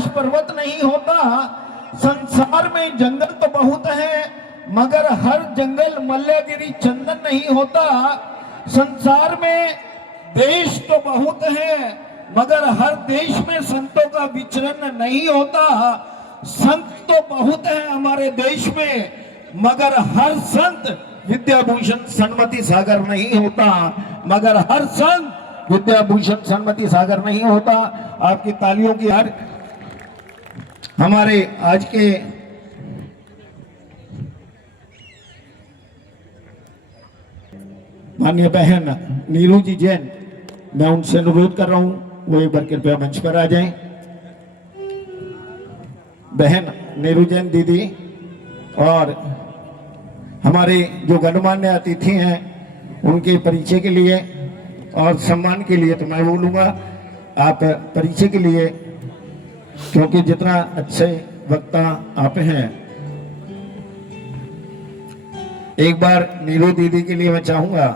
कैलाश पर्वत नहीं होता। संसार में जंगल तो बहुत है मगर हर जंगल मल्लगिरी चंदन नहीं होता। संसार में देश तो बहुत है मगर हर देश में संतों का विचरण नहीं होता। संत तो बहुत है हमारे देश में मगर हर संत विद्याभूषण सन्मति सागर नहीं होता। मगर हर संत विद्याभूषण सन्मति सागर नहीं होता। आपकी तालियों की हर हमारे आज के माननीय बहन नीरू जी जैन, मैं उनसे अनुरोध कर रहा हूं वो एक बार कृपया मंच पर आ जाएं। बहन नीरू जैन दीदी और हमारे जो गणमान्य अतिथि हैं उनके परिचय के लिए और सम्मान के लिए तो मैं बोलूँगा आप परिचय के लिए, क्योंकि जितना अच्छे वक्ता आप हैं। एक बार नीरू दीदी के लिए मैं चाहूँगा,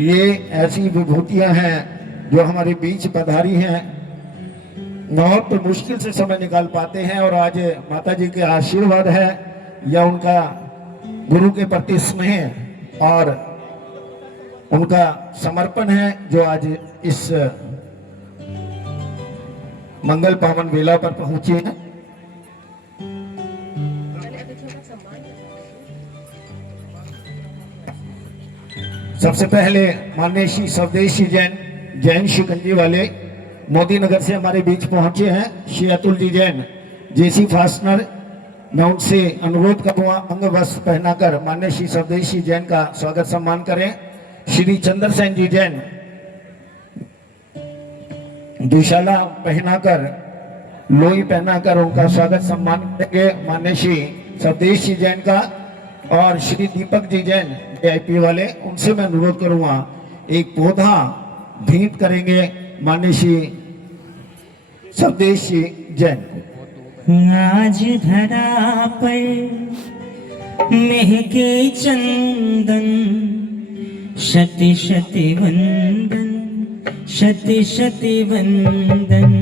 ये ऐसी विभूतियाँ हैं जो हमारे बीच पधारी हैं, बहुत मुश्किल से समय निकाल पाते हैं और आज माता जी के आशीर्वाद है या उनका गुरु के प्रति स्नेह और उनका समर्पण है जो आज इस मंगल पावन वेला पर पहुंचे हैं। सबसे पहले माननीय श्री स्वदेशी जैन शिकंजी वाले मोदी नगर से हमारे बीच पहुंचे हैं श्री अतुल जी जैन जेसी फास्टनर। मैं उनसे अनुरोध करूंगा अंग वस्त्र पहनाकर माननीय श्री स्वदेशी जैन का स्वागत सम्मान करें। श्री चंद्रसेन जी जैन दुशाला पहनाकर लोई पहनाकर उनका स्वागत सम्मान करेंगे माननीय श्री स्वदेशी जैन का। और श्री दीपक जी जैन VIP वाले, उनसे मैं अनुरोध करूंगा एक पौधा भेंट करेंगे माननीय श्री स्वदेशी जैन। आज धरा पर महके चंदन शति शति वंदन शति शति वंदन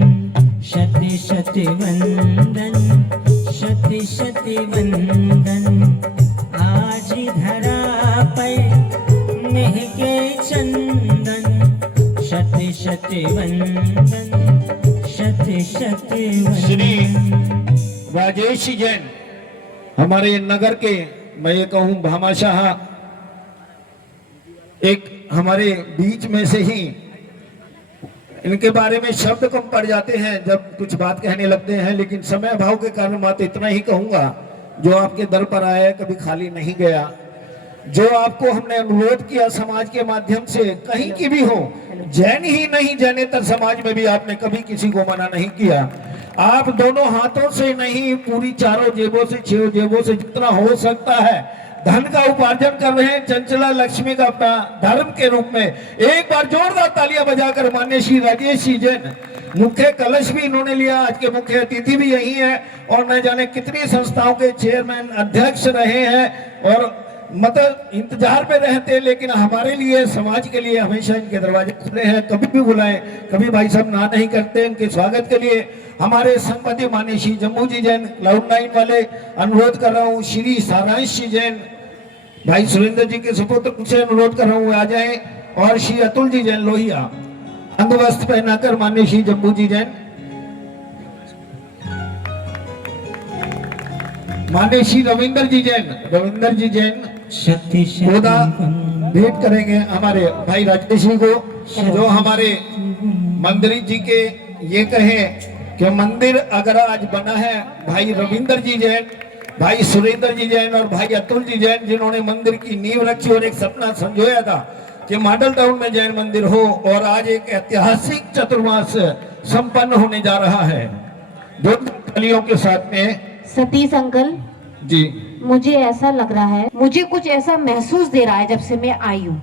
शति शति वंदन शति शति वंदन। आज धरा पर महके चंदन शति शति वंदन शति शति श्री राजेश जैन हमारे नगर के, मैं ये कहूं भामाशाह, एक हमारे बीच में से ही इनके बारे में शब्द कम पड़ जाते हैं जब कुछ बात कहने लगते हैं, लेकिन समय अभाव के कारण मैं तो इतना ही कहूंगा, जो आपके दर पर आया कभी खाली नहीं गया। जो आपको हमने अनुरोध किया समाज के माध्यम से, कहीं की भी हो, जैन ही नहीं जैनेतर समाज में भी आपने कभी किसी को मना नहीं किया। आप दोनों हाथों से नहीं, पूरी चारों जेबों से, 6 जेबों से जितना हो सकता है धन का उपार्जन कर रहे हैं चंचला लक्ष्मी का धर्म के रूप में। एक बार जोरदार तालियां बजाकर माननीय श्री राजेश जी जैन, मुख्य कलश भी इन्होंने लिया, आज के मुख्य अतिथि भी यही है और न जाने कितनी संस्थाओं के चेयरमैन अध्यक्ष रहे हैं और मतलब इंतजार पे रहते हैं, लेकिन हमारे लिए समाज के लिए हमेशा इनके दरवाजे खुले हैं। कभी भी बुलाएं, कभी भाई साहब ना नहीं करते। इनके स्वागत के लिए हमारे संपत्ति माननीय श्री जम्मू जी जैन क्लाउड 9 वाले अनुरोध कर रहा हूँ। श्री सारांश जी जैन भाई सुरेंद्र जी के सुपुत्र उनसे अनुरोध कर रहा हूँ आ जाए। और श्री अतुल जी जैन लोहिया अंगवस्त्र पहनाकर माननीय श्री जम्मू जी जैन, माननीय श्री रविंदर जी जैन पौधा भेंट करेंगे हमारे भाई राजेश जी को, जो हमारे मंदिर जी के ये कहे कि मंदिर अगर आज बना है भाई रविंदर जी जैन, भाई सुरेंद्र जी जैन और भाई अतुल जी जैन, जिन्होंने मंदिर की नींव रखी और एक सपना संजोया था कि मॉडल टाउन में जैन मंदिर हो, और आज एक ऐतिहासिक चतुर्मास संपन्न होने जा रहा है। दो तालियों के साथ में सतीश अंकल जी, मुझे ऐसा लग रहा है, मुझे कुछ ऐसा महसूस दे रहा है जब से मैं आई हूँ,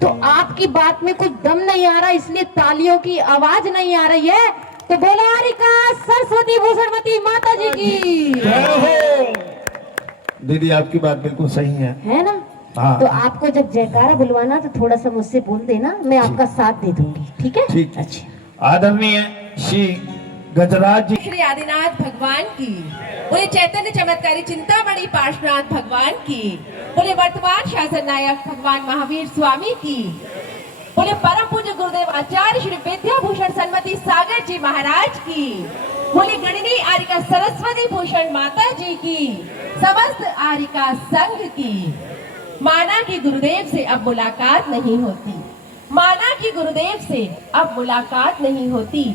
तो आपकी बात में कुछ दम नहीं आ रहा, इसलिए तालियों की आवाज नहीं आ रही है। तो बोलो हरिका सरस्वती भूषणवती माता जी की जय हो। दीदी आपकी बात बिल्कुल सही है ना? हाँ। तो आपको जब जयकारा बुलवाना तो थोड़ा सा मुझसे बोल देना, मैं आपका साथ दे दूंगी। ठीक है? ठीक। अच्छा। आदरणीय श्री गजराज जी, श्री आदिनाथ भगवान की, बोले चैतन्य चमत्कारी चिंतामणि पार्श्वनाथ भगवान की, बोले वर्तमान शासन नायक भगवान महावीर स्वामी की, बोले परम पूज्य गुरुदेव आचार्य श्री विद्याभूषण सन्मति सागर जी महाराज की, बोले गणनी आर्यिका सरस्वती भूषण माता जी की, समस्त आर्यिका संघ की। माना कि गुरुदेव से अब मुलाकात नहीं होती, माना कि गुरुदेव से अब मुलाकात नहीं होती,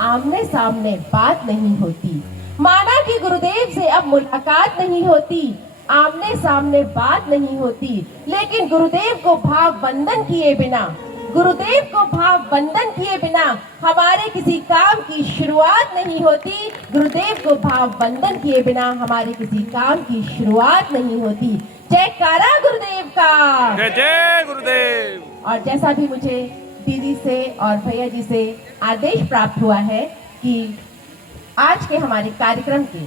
आमने सामने बात नहीं होती। माना कि गुरुदेव से अब मुलाकात नहीं होती, आमने सामने बात नहीं होती, लेकिन गुरुदेव को भाव बंधन किए बिना, गुरुदेव को भाव बंधन किए बिना हमारे किसी काम की शुरुआत नहीं होती। गुरुदेव को भाव बंधन किए बिना हमारे किसी काम की शुरुआत नहीं होती। जयकारा गुरुदेव का, जय जय गुरुदेव। और जैसा भी मुझे दीदी से और भैया जी से आदेश प्राप्त हुआ है कि आज के हमारे कार्यक्रम के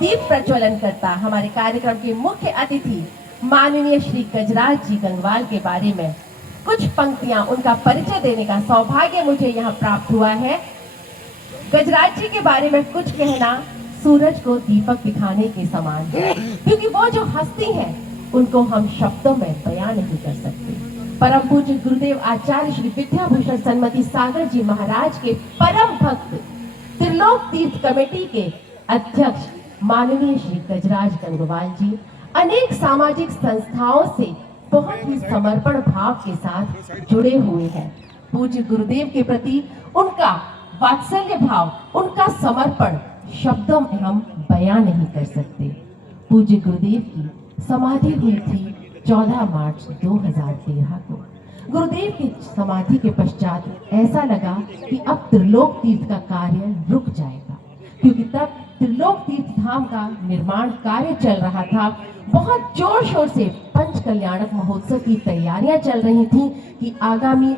दीप प्रज्वलन करता, हमारे कार्यक्रम के मुख्य अतिथि माननीय श्री गजराज जी गंगवाल के बारे में कुछ पंक्तियां, उनका परिचय देने का सौभाग्य मुझे यहाँ प्राप्त हुआ है। गजराज जी के बारे में कुछ कहना सूरज को दीपक दिखाने के समान है, क्योंकि वो जो हस्ती है उनको हम शब्दों में बयां नहीं कर सकते। परम पूज्य गुरुदेव आचार्य श्री विद्याभूषण सन्मति सागर जी महाराज के परम भक्त, त्रिलोक तीर्थ कमेटी के अध्यक्ष माननीय श्री गजराज गंगवाल जी अनेक सामाजिक संस्थाओं से बहुत ही समर्पण भाव के साथ जुड़े हुए हैं। पूज्य गुरुदेव के प्रति उनका वात्सल्य भाव, उनका समर्पण शब्दों में हम बयां नहीं कर सकते। पूज्य गुरुदेव की समाधि हुई थी 14 मार्च 2013 को। गुरुदेव की समाधि के पश्चात ऐसा लगा कि अब त्रिलोक तीर्थ का कार्य रुक जाएगा, क्योंकि तब त्रिलोक तीर्थ धाम का निर्माण कार्य चल रहा था। बहुत जोर शोर से पंच कल्याणक महोत्सव की तैयारियां चल रही थी कि आगामी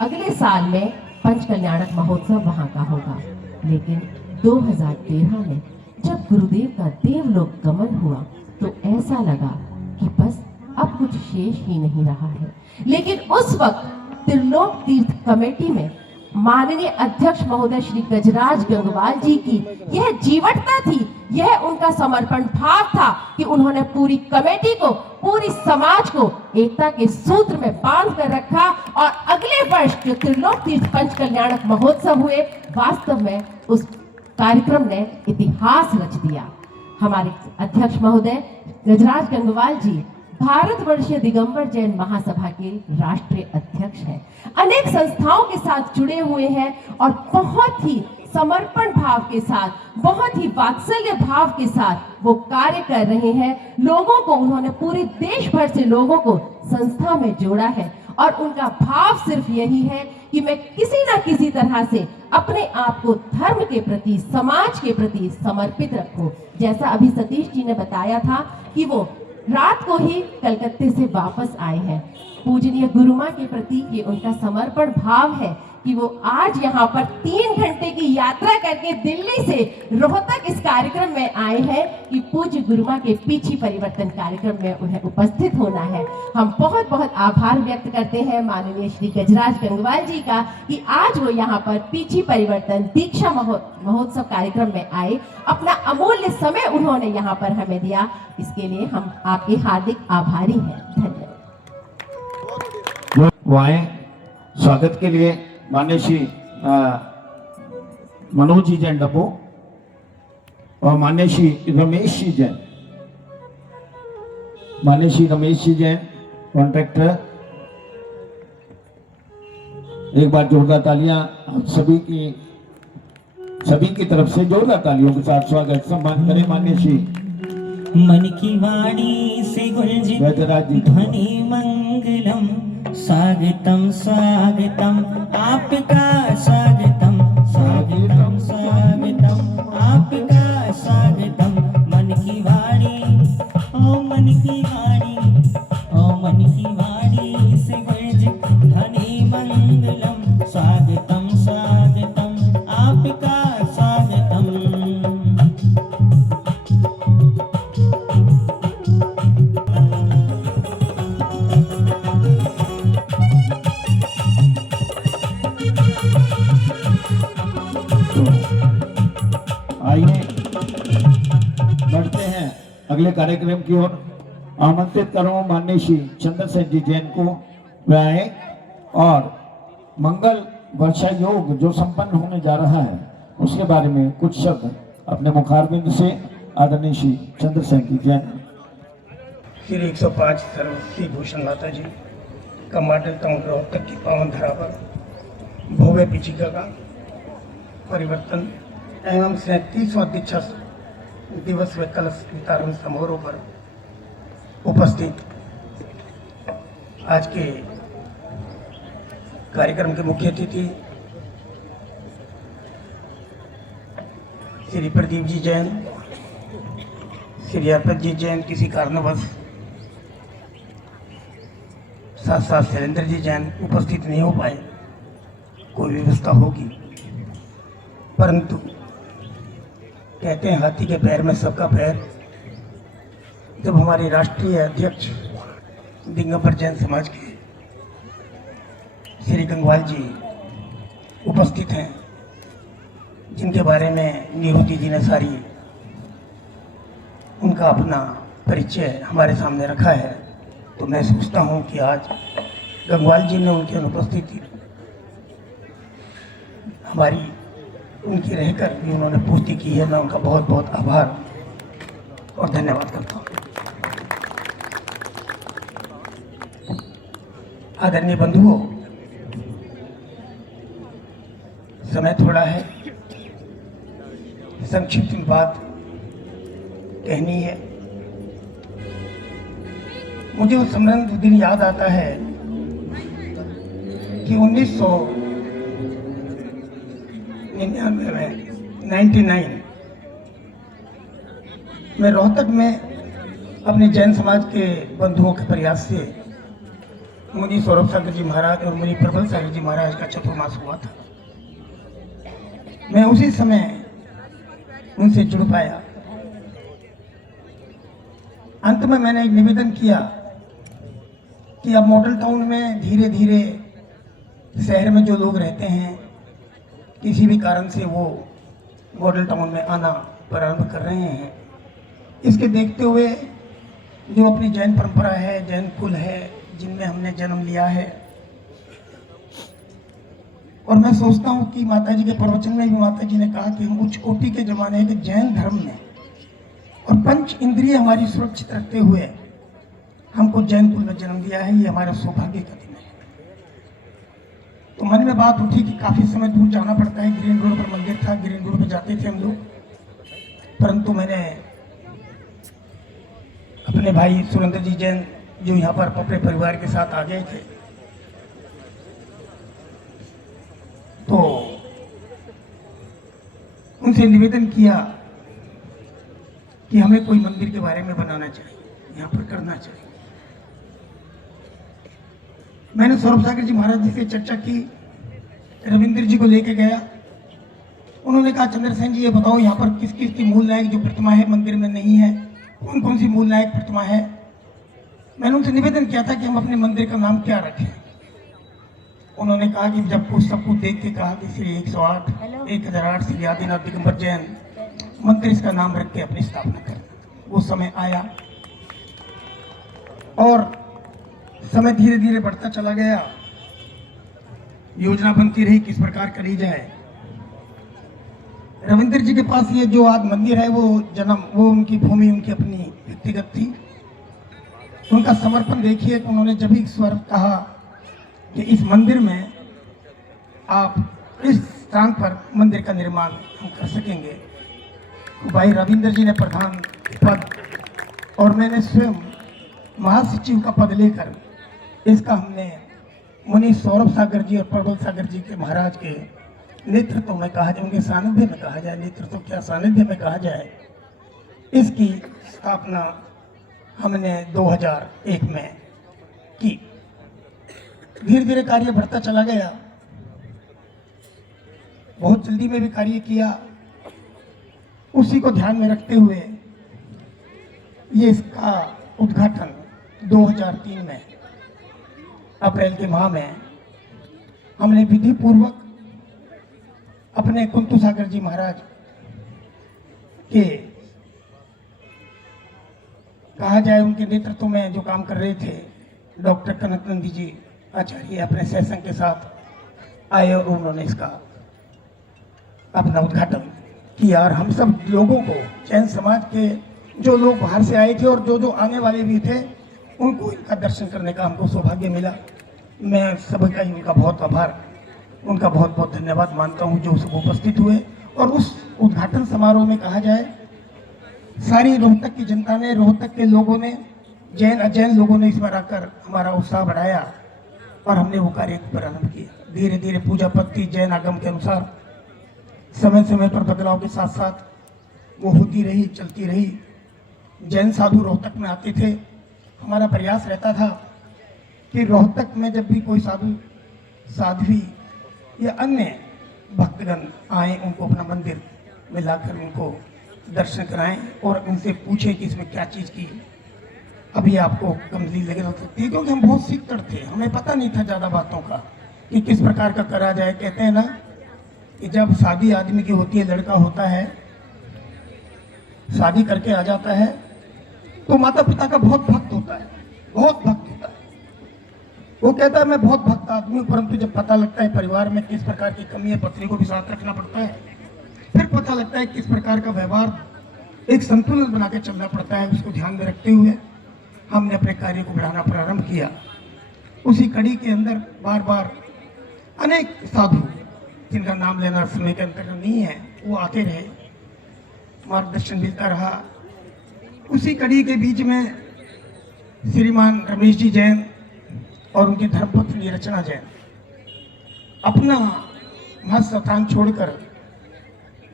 अगले साल में पंच कल्याणक महोत्सव वहां का होगा। लेकिन 2013 में जब गुरुदेव का देवलोक गमन हुआ तो ऐसा लगा कि बस अब कुछ शेष ही नहीं रहा है। लेकिन उस वक्त त्रिलोक तीर्थ कमेटी में माननीय अध्यक्ष महोदय श्री गजराज गंगवाल जी की यह जीवटता थी, यह उनका समर्पण भाव था कि उन्होंने पूरी कमेटी को, पूरी समाज को एकता के सूत्र में बांध कर रखा। और अगले वर्ष जो त्रिलोक तीर्थ पंच कल्याणक महोत्सव हुए, वास्तव में उस कार्यक्रम ने इतिहास रच दिया। हमारे अध्यक्ष महोदय गजराज गंगवाल जी भारतवर्षीय दिगंबर जैन महासभा के राष्ट्रीय अध्यक्ष हैं, अनेक संस्थाओं के साथ जुड़े हुए हैं और बहुत ही समर्पण भाव के साथ, बहुत ही वात्सल्य भाव के साथ वो कार्य कर रहे हैं। लोगों को उन्होंने पूरे देश भर से लोगों को संस्था में जोड़ा है और उनका भाव सिर्फ यही है कि मैं किसी ना किसी तरह से अपने आप को धर्म के प्रति, समाज के प्रति समर्पित रखूं। जैसा अभी सतीश जी ने बताया था कि वो रात को ही कलकत्ते से वापस आए हैं। पूजनीय गुरु मां के प्रति ये उनका समर्पण भाव है कि वो आज यहाँ पर 3 घंटे की यात्रा करके दिल्ली से रोहतक इस कार्यक्रम में आए हैं कि पूज्य गुरु मां के पीछी परिवर्तन कार्यक्रम में उन्हें उपस्थित होना है। हम बहुत बहुत आभार व्यक्त करते हैं माननीय श्री गजराज गंगवाल जी का कि आज वो यहाँ पर पीछी परिवर्तन दीक्षा महोत्सव कार्यक्रम में आए, अपना अमूल्य समय उन्होंने यहाँ पर हमें दिया। इसके लिए हम आपके हार्दिक आभारी हैं। धन्यवाद। वो आए स्वागत के लिए माननीय श्री मनोज जी जैन डब्बो और माननीय श्री रमेश जी जैन, माननीय श्री रमेश जी जैन कॉन्ट्रैक्टर। एक बार जोरदार तालियां आप सभी की तरफ से जोरदार तालियों के साथ स्वागत सम्मान करें माननीय श्री मन की वाणी से गुंजित ध्वनि मंगलम, स्वागतम स्वागतम आपका स्वागतम, स्वागतम स्वागतम आपका स्वागतम। मन की वाणी, ओ मन की वाणी, ओ मन की वाणी से गुंजित ध्वनि मंगलम, स्वागतम स्वागतम आपका स्वागतम। आइए बढ़ते हैं अगले कार्यक्रम की ओर। आमंत्रित करूं माननीय श्री चंद्रसेन जी जैन को वे आए और मंगल वर्षा योग जो संपन्न होने जा रहा है उसके बारे में कुछ शब्द अपने मुखारबिंद से आदरणीय श्री चंद्रसेन जी जैन। श्री 105 सर्वश्री भूषण माता जी का मॉडल टाउन रोहतक की पावन धरा पर भव्य पीछिका का परिवर्तन एवं 37वां दीक्षा दिवस व कलश वितरण समारोह पर उपस्थित आज के कार्यक्रम के मुख्य अतिथि श्री प्रदीप जी जैन, श्री अर्पित जी जैन किसी कारणवश, साथ साथ शैलेंद्र जी जैन उपस्थित नहीं हो पाए, कोई व्यवस्था होगी, परंतु कहते हैं हाथी के पैर में सबका पैर। जब हमारे राष्ट्रीय अध्यक्ष दिगंबर जैन समाज के श्री गंगवाल जी उपस्थित हैं, जिनके बारे में निरुति जी ने सारी उनका अपना परिचय हमारे सामने रखा है, तो मैं सोचता हूं कि आज गंगवाल जी ने उनकी अनुपस्थिति हमारी उनकी रहकर भी उन्होंने पूर्ति की है। मैं उनका बहुत बहुत आभार और धन्यवाद करता हूँ। आदरणीय बंधुओं, समय थोड़ा है, संक्षिप्त बात कहनी है। मुझे उस समृद्ध दिन याद आता है कि 1999 में रोहतक में अपने जैन समाज के बंधुओं के प्रयास से मुनि सौरभ सागर जी महाराज और मुनि प्रबल सागर जी महाराज का चतुर्मास हुआ था। मैं उसी समय उनसे जुड़ पाया। अंत में मैंने एक निवेदन किया कि अब मॉडल टाउन में धीरे धीरे शहर में जो लोग रहते हैं किसी भी कारण से वो मॉडल टाउन में आना प्रारंभ कर रहे हैं, इसके देखते हुए जो अपनी जैन परंपरा है, जैन कुल है, जिनमें हमने जन्म लिया है, और मैं सोचता हूँ कि माता जी के प्रवचन में भी माता जी ने कहा कि हम उच्च कोटि के जमाने के जैन धर्म में और पंच इंद्रिय हमारी सुरक्षित रखते हुए हमको जैन कुल में जन्म दिया है, ये हमारा सौभाग्य का दिन है। तो मन में बात उठी कि काफी समय दूर जाना पड़ता है, ग्रीन रोड पर मंदिर था, ग्रीन रोड पर जाते थे हम लोग, परंतु मैंने अपने भाई सुरेंद्र जी जैन जो यहाँ पर अपने परिवार के साथ आ गए थे, तो उनसे निवेदन किया कि हमें कोई मंदिर के बारे में बनाना चाहिए, यहाँ पर करना चाहिए। मैंने सौरभ सागर जी महाराज जी से चर्चा की, रविंद्र जी को लेके गया। उन्होंने कहा चंद्रसेन जी ये बताओ यहाँ पर किस किस की मूल नायक जो प्रतिमा है मंदिर में नहीं है, कौन कौन सी मूल नायक प्रतिमा है। मैंने उनसे निवेदन किया था कि हम अपने मंदिर का नाम क्या रखें। उन्होंने कहा कि जब कुछ सब कुछ देख के कहा कि श्री 1008 श्री आदिनाथ दिगंबर जैन मंदिर इसका नाम रख के अपनी स्थापना करना। वो समय आया और समय धीरे धीरे बढ़ता चला गया, योजना बनती रही किस प्रकार करी जाए। रविंद्र जी के पास ये जो आज मंदिर है वो उनकी भूमि उनकी अपनी व्यक्तिगत थी। उनका समर्पण देखिए कि उन्होंने जब भी स्वर कहा कि इस मंदिर में आप इस स्थान पर मंदिर का निर्माण हम कर सकेंगे, तो भाई रविंद्र जी ने प्रधान पद और मैंने स्वयं महासचिव का पद लेकर इसका हमने मुनि सौरभ सागर जी और प्रबल सागर जी के महाराज के नेतृत्व में कहा जाए, उनके सानिध्य में कहा जाए, नेतृत्व क्या सानिध्य में कहा जाए, इसकी स्थापना हमने 2001 में की। धीरे धीरे कार्य बढ़ता चला गया, बहुत जल्दी में भी कार्य किया। उसी को ध्यान में रखते हुए ये इसका उद्घाटन 2003 में अप्रैल के माह में हमने विधि पूर्वक अपने कुंतु सागर जी महाराज कि कहा जाए उनके नेतृत्व में जो काम कर रहे थे डॉक्टर कनक नंदी जी आचार्य अपने सेशन के साथ आए और उन्होंने इसका अपना उद्घाटन किया। और हम सब लोगों को, जैन समाज के जो लोग बाहर से आए थे और जो आने वाले भी थे, उनको इनका दर्शन करने का हमको सौभाग्य मिला। मैं सबका ही उनका बहुत आभार, उनका बहुत बहुत धन्यवाद मानता हूँ जो सब उपस्थित हुए। और उस उद्घाटन समारोह में कहा जाए सारी रोहतक की जनता ने, रोहतक के लोगों ने, जैन अजैन लोगों ने इसमें आकर हमारा उत्साह बढ़ाया और हमने वो कार्य प्रारंभ किया। धीरे धीरे पूजा पद्धति जैन आगम के अनुसार समय समय पर बदलाव के साथ साथ वो होती रही, चलती रही। जैन साधु रोहतक में आते थे। हमारा प्रयास रहता था कि रोहतक में जब भी कोई साधु साध्वी या अन्य भक्तगण आए, उनको अपना मंदिर में लाकर उनको दर्शन कराएं और उनसे पूछें कि इसमें क्या चीज़ की अभी आपको कमजोरी लग सकती है, क्योंकि हम बहुत सीखकर थे, हमें पता नहीं था ज़्यादा बातों का कि किस प्रकार का करा जाए। कहते हैं ना कि जब शादी आदमी की होती है, लड़का होता है, शादी करके आ जाता है तो माता पिता का बहुत भक्त होता है, बहुत भक्त होता है। वो कहता है मैं बहुत भक्त आदमी हूँ, परंतु जब पता लगता है परिवार में किस प्रकार की कमी है, पत्नी को भी साथ रखना पड़ता है, फिर पता लगता है किस प्रकार का व्यवहार, एक संतुलन बना के चलना पड़ता है। उसको ध्यान में रखते हुए हमने अपने कार्य को बढ़ाना प्रारंभ किया। उसी कड़ी के अंदर बार बार अनेक साधु, जिनका नाम लेना समय के अंतर नहीं है, वो आते रहे, मार्गदर्शन मिलता रहा। उसी कड़ी के बीच में श्रीमान रमेश जी जैन और उनकी धर्मपत्नी रचना जैन अपना महज स्थान छोड़कर,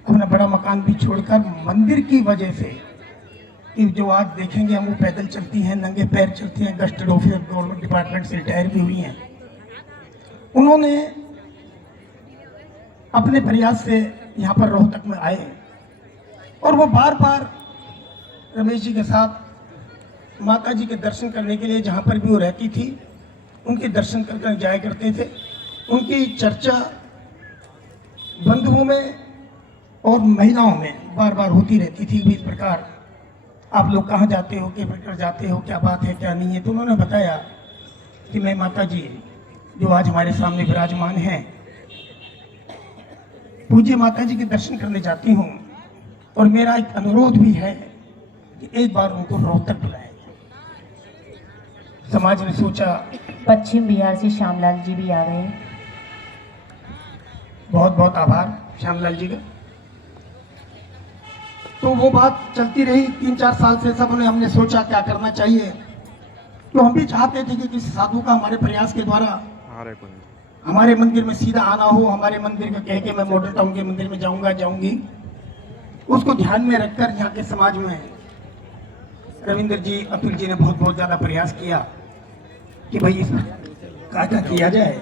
अपना बड़ा मकान भी छोड़कर, मंदिर की वजह से कि जो आज देखेंगे हम, वो पैदल चलती हैं, नंगे पैर चलती हैं, गस्टेड ऑफिसर गवर्नमेंट डिपार्टमेंट से रिटायर भी हुई हैं। उन्होंने अपने प्रयास से यहाँ पर रोहतक में आए और वो बार बार रमेश जी के साथ माता जी के दर्शन करने के लिए जहाँ पर भी वो रहती थी, उनके दर्शन कर जाया करते थे। उनकी चर्चा बंधुओं में और महिलाओं में बार बार होती रहती थी। इस प्रकार आप लोग कहाँ जाते हो, किस प्रकार जाते हो, क्या बात है क्या नहीं है। तो उन्होंने बताया कि मैं माता जी जो आज हमारे सामने विराजमान हैं, पूज्य माता जी के दर्शन करने जाती हूँ और मेरा एक अनुरोध भी है कि एक बार उनको रोहतक बुलाएं। समाज ने सोचा, पश्चिम बिहार से श्यामलाल जी भी आ रहे हैं। बहुत बहुत आभार श्यामलाल जी का। तो वो बात चलती रही 3-4 साल से। सब ने हमने सोचा क्या करना चाहिए। तो हम भी चाहते थे कि किसी साधु का हमारे प्रयास के द्वारा हमारे मंदिर में सीधा आना हो, हमारे मंदिर का कह के मैं मॉडल टाउन के मंदिर में जाऊंगी। उसको ध्यान में रखकर यहाँ के समाज में रविंद्र जी, अतुल जी ने बहुत बहुत ज़्यादा प्रयास किया कि भाई इसमें क्या किया जाए।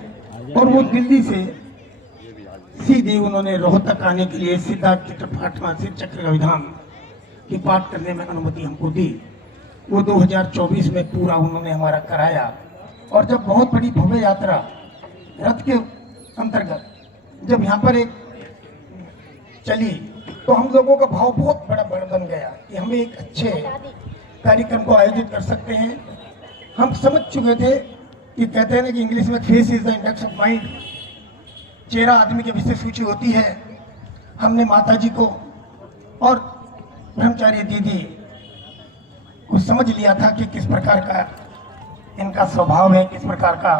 और वो दिल्ली से सीधे उन्होंने रोहतक आने के लिए सिद्धार्थ चित्रपाठ चक्र का विधान की पाठ करने में अनुमति हमको दी। वो 2024 में पूरा उन्होंने हमारा कराया। और जब बहुत बड़ी भव्य यात्रा रथ के अंतर्गत जब यहाँ पर एक चली, तो हम लोगों का भाव बहुत बड़ा बन गया कि हम एक अच्छे कार्यक्रम को आयोजित कर सकते हैं। हम समझ चुके थे कि कहते हैं ना कि इंग्लिश में face is the index of mind, चेहरा आदमी की विशेष सूची होती है। हमने माता जी को और ब्रह्मचारी दीदी को समझ लिया था कि किस प्रकार का इनका स्वभाव है, किस प्रकार का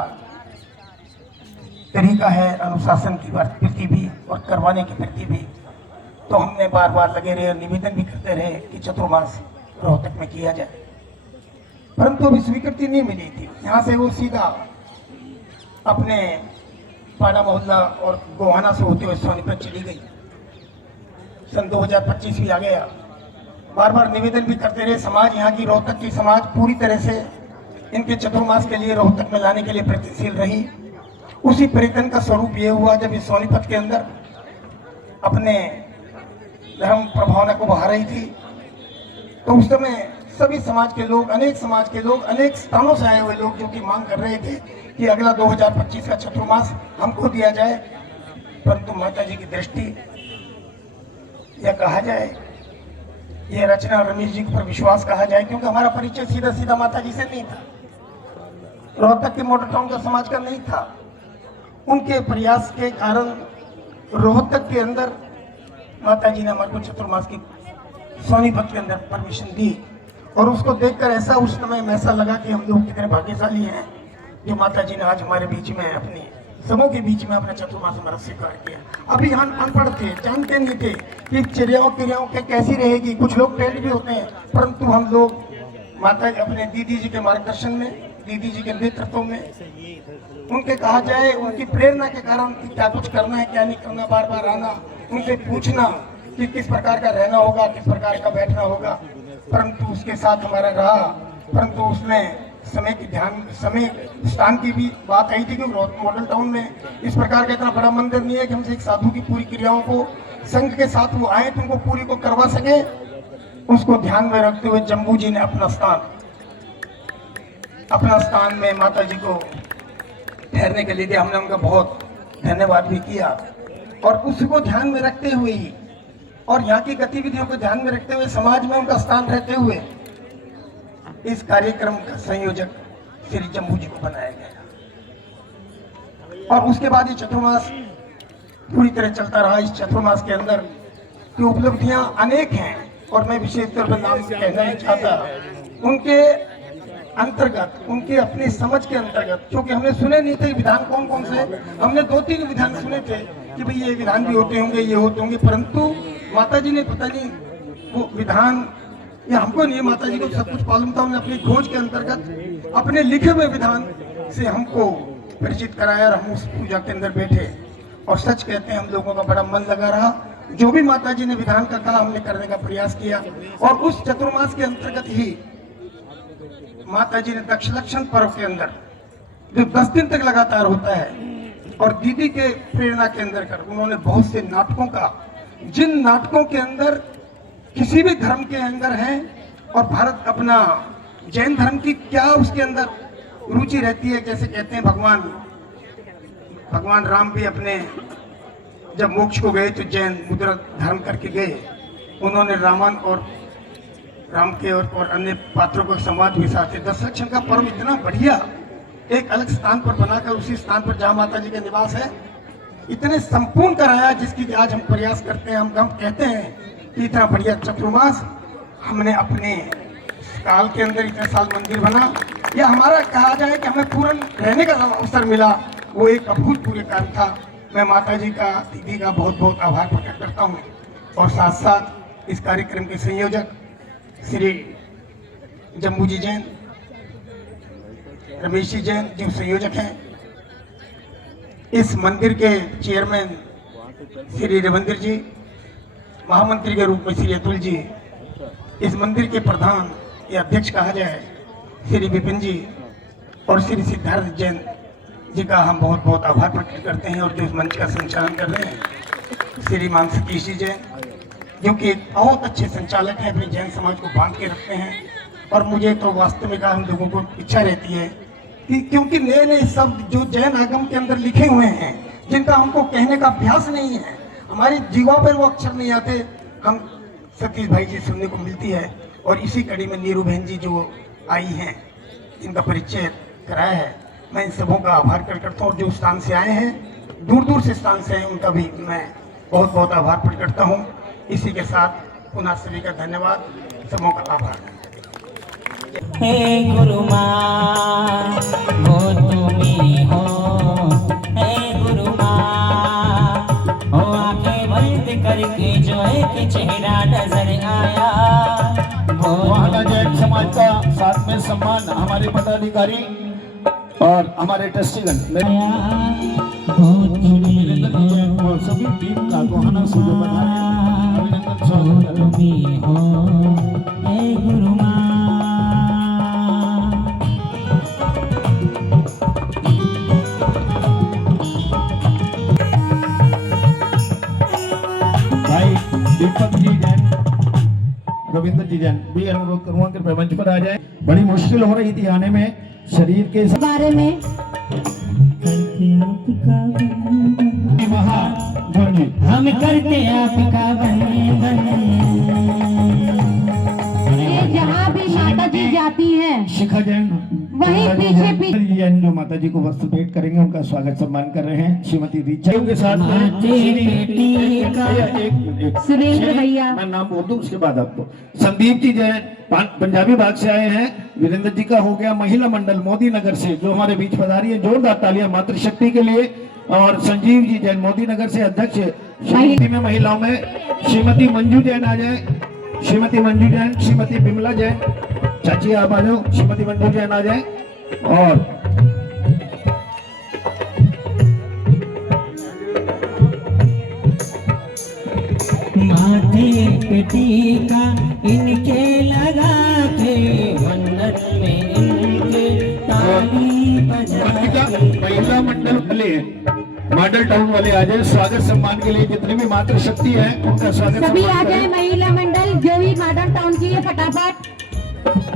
तरीका है अनुशासन की प्रति भी और करवाने की प्रति भी। तो हमने बार बार लगे रहे, निवेदन भी करते रहे कि चतुर्मास रोहतक में किया जाए, परंतु अभी स्वीकृति नहीं मिली थी। यहाँ से वो सीधा अपने पाड़ा मोहल्ला और गोहाना से होते हुए सोनीपत चली गई। सन 2025 भी आ गया। बार बार निवेदन भी करते रहे। समाज, यहाँ की रोहतक की समाज पूरी तरह से इनके चतुर्मास के लिए रोहतक में लाने के लिए प्रयत्नशील रही। उसी प्रयत्न का स्वरूप ये हुआ जब इस सोनीपत के अंदर अपने धर्म प्रभावना को बहा रही थी, तो उस समय सभी समाज के लोग, अनेक समाज के लोग, अनेक स्थानों से आए हुए लोग जो कि मांग कर रहे थे कि अगला 2025 का चतुर्मास हमको दिया जाए। परंतु माता जी की दृष्टि, या कहा जाए ये रचना रमेश जी पर विश्वास कहा जाए, क्योंकि हमारा परिचय सीधा सीधा माता जी से नहीं था, रोहतक के मॉडल टाउन का समाज का नहीं था। उनके प्रयास के कारण रोहतक के अंदर माता जी ने हमारे को चतुर्मास की सोनीपत के अंदर परमिशन दी, और उसको देखकर ऐसा उस समय में ऐसा लगा कि हम लोग कितने भाग्यशाली हैं जो माता जी ने आज हमारे बीच में, अपने सबों के बीच में अपना चतुर्मास हमारा स्वीकार किया। अभी हम अनपढ़ थे, जानते नहीं थे कि क्रियाओं के कैसी रहेगी, कुछ लोग ट्रेंड भी होते हैं, परंतु हम लोग माता अपने दीदी जी के मार्गदर्शन में, दीदी जी के नेतृत्व में, उनके कहा जाए उनकी प्रेरणा के कारण कि क्या कुछ करना है क्या नहीं करना, बार बार आना, उनसे पूछना कि किस प्रकार का रहना होगा, किस प्रकार का बैठना होगा, परंतु उसके साथ हमारा रहा। परंतु उसमें समय की ध्यान, समय स्थान की भी बात आई थी कि मॉडल टाउन में इस प्रकार का इतना बड़ा मंदिर नहीं है कि हमसे एक साधु की पूरी क्रियाओं को संघ के साथ वो आए तो उनको पूरी को करवा सके। उसको ध्यान में रखते हुए जम्बू जी ने अपना स्थान में माता जी को ठहरने के लिए दिया। हमने उनका बहुत धन्यवाद भी किया, और उसको ध्यान में रखते हुए ही और यहाँ की गतिविधियों को ध्यान में रखते हुए समाज में उनका स्थान रहते हुए इस कार्यक्रम का संयोजक श्री जम्बू जी को बनाया गया, और उसके बाद ये चतुर्मास पूरी तरह चलता रहा। इस चतुर्मास के अंदर की उपलब्धियां अनेक हैं, और मैं विशेष तौर पर नाम कहना नहीं चाहता। उनके अंतर्गत, उनके अपनी समझ के अंतर्गत, क्योंकि हमने सुने नहीं थे विधान कौन कौन से, हमने 2-3 विधान सुने थे कि भाई ये विधान भी होते होंगे, ये होते होंगे, परंतु माता जी ने पता नहीं वो विधान, या हमको नहीं, माता जी को सब कुछ मालूम था। उन्होंने अपनी खोज के अंतर्गत अपने लिखे हुए विधान से हमको परिचित कराया, और हम उस पूजा के अंदर बैठे, और सच कहते हैं हम लोगों का बड़ा मन लगा रहा। जो भी माता जी ने विधान का कहा हमने करने का प्रयास किया, और उस चतुर्मास के अंतर्गत ही माता जी ने दक्षलक्षण पर्व के अंदर जो 10 दिन तक लगातार होता है, और दीदी के प्रेरणा के अंदर कर उन्होंने बहुत से नाटकों का, जिन नाटकों के अंदर किसी भी धर्म के अंदर है, और भारत अपना जैन धर्म की क्या उसके अंदर रुचि रहती है। जैसे कहते हैं भगवान राम भी अपने जब मोक्ष को गए तो जैन मुद्रा धारण करके गए, उन्होंने रावण और राम के और अन्य पात्रों को संवाद भी साथ। दशलक्षण का पर्व इतना बढ़िया एक अलग स्थान पर बनाकर, उसी स्थान पर जहाँ माता जी का निवास है, इतने संपूर्ण कराया, जिसकी आज हम प्रयास करते हैं। हम कहते हैं कि इतना बढ़िया चतुर्मास हमने अपने काल के अंदर इतने साल मंदिर बना, या हमारा कहा जाए कि हमें पूर्ण रहने का अवसर मिला, वो एक अभूतपूर्व कार्य था। मैं माता जी का, दीदी का बहुत बहुत आभार प्रकट करता हूँ, और साथ साथ इस कार्यक्रम के संयोजक श्री जम्बू जी जैन, रमेश जी जैन जो संयोजक हैं, इस मंदिर के चेयरमैन श्री रविंद्र जी, महामंत्री के रूप में श्री अतुल जी, इस मंदिर के प्रधान या अध्यक्ष कहा जाए श्री विपिन जी, और श्री सिद्धार्थ जैन जी का हम बहुत बहुत आभार प्रकट करते हैं। और जो इस मंच का संचालन कर रहे हैं श्री मान सतीश जी जैन, जो कि एक बहुत अच्छे संचालक हैं, अपने जैन समाज को बांध के रखते हैं। और मुझे तो वास्तव में हम लोगों को इच्छा रहती है कि क्योंकि नए नए शब्द जो जैन आगम के अंदर लिखे हुए हैं, जिनका हमको कहने का अभ्यास नहीं है, हमारी जीवा पर वो अक्षर नहीं आते, हम सतीश भाई जी सुनने को मिलती है। और इसी कड़ी में नीरू बहन जी जो आई हैं, इनका परिचय कराया है, मैं इन सबों का आभार प्रकट करता हूँ। और जो स्थान से आए हैं, दूर दूर से स्थान से हैं, उनका भी मैं बहुत बहुत आभार प्रकट करता हूँ। इसी के साथ पुनः सभी का धन्यवाद, सबों का आभार। हे गुरु माँ वो तुम ही हो, हे गुरु माँ हो आंखें बंद करके जो एक चेहरा नजर आया वहाँ जैन समाज का साथ में सम्मान हमारे पदाधिकारी और हमारे ट्रस्टीगण और सभी टीम का गोहाना से जो भाई दीपक जी जैन, रविंद्र जी जैन भी अनुरोध करूंगा कि मंच पर आ जाए। बड़ी मुश्किल हो रही थी आने में, शरीर के बारे में हम करते आपका वंदन, शिखा जैन वहीं पीछे जैन जो माता जी को वस्त्र भेंट करेंगे, उनका स्वागत सम्मान कर रहे हैं श्रीमती रीचा के साथ में सुरेंद्र भैया, मैं नाम बोल दूं उसके बाद आपको। संदीप जी जैन पंजाबी भाग से आए हैं। वीरेंद्र जी का हो गया महिला मंडल मोदी नगर से जो हमारे बीच पधारी है, जोरदार तालियां मातृशक्ति के लिए। और संजीव जी जैन मोदी नगर से अध्यक्ष श्रीमती में महिलाओं में श्रीमती मंजू जैन आ जाए, श्रीमती मंजू जैन, श्रीमती बिमला जैन, चाची आप आ जाओ, श्रीमती मंजू जैन आ जाए। और माथे पे टीका इनके लगा के वंदन में इनके ताली बजा के महिला मंडल वाले मॉडल टाउन वाले आ जाए स्वागत सम्मान के लिए। जितने भी मातृशक्ति है उनका स्वागत सभी सम्मान आ जाए। करें। महिला मंडल जो भी मॉडर्न टाउन की है फटाफट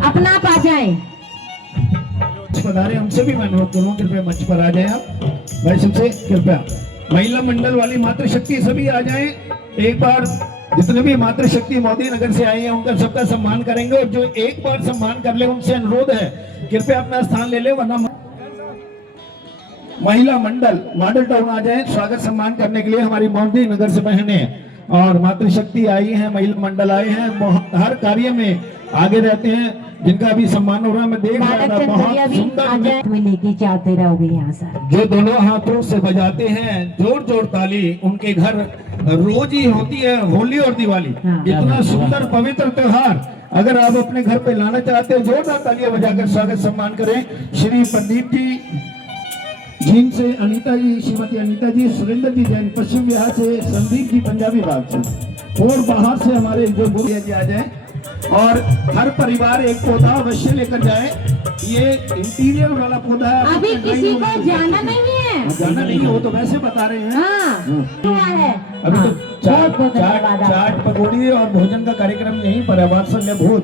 अपना आप आ जाए। पधारे हमसे भी मैं अनुरोध करूँ कृपया मंच पर आ जाए आप भाई, सबसे कृपया महिला मंडल वाली मातृशक्ति सभी आ जाएं। एक बार जितने भी मातृशक्ति मोदी नगर से आई हैं उनका सबका सम्मान करेंगे, और जो एक बार सम्मान कर ले उनसे अनुरोध है कृपया अपना स्थान ले ले, वरना महिला मंडल मॉडल टाउन आ जाए स्वागत सम्मान करने के लिए। हमारी मोदी नगर से बहने और मातृशक्ति आई हैं, महिला मंडल आए हैं, हर कार्य में आगे रहते हैं, जिनका अभी सम्मान हो रहा है। मैं देख रहा था बहुत सुंदर में लेके जाते रहोगे यहाँ से, जो दोनों हाथों से बजाते हैं जोर जोर ताली। उनके घर रोज ही होती है होली और दिवाली, इतना सुंदर पवित्र त्योहार अगर आप अपने घर पे लाना चाहते हैं जोरदार तालियां बजाकर स्वागत सम्मान करें। श्री प्रदीप जी जीन से अनीता जी, श्रीमती अनीता जी, सुरेंद्र जी जैन पश्चिम बिहार से, संदीप जी पंजाबी भाग से, और बाहर से हमारे जो गुरु जी आ जाए। और हर परिवार एक पौधा अवश्य लेकर जाए। ये इंटीरियर वाला पौधा है। अभी किसी को जाना नहीं है, जाना नहीं हो तो वैसे बता रहे हैं। है अभी तो चाट पकौड़ी और भोजन का कार्यक्रम यहीं पर है, वात्सल्य भोज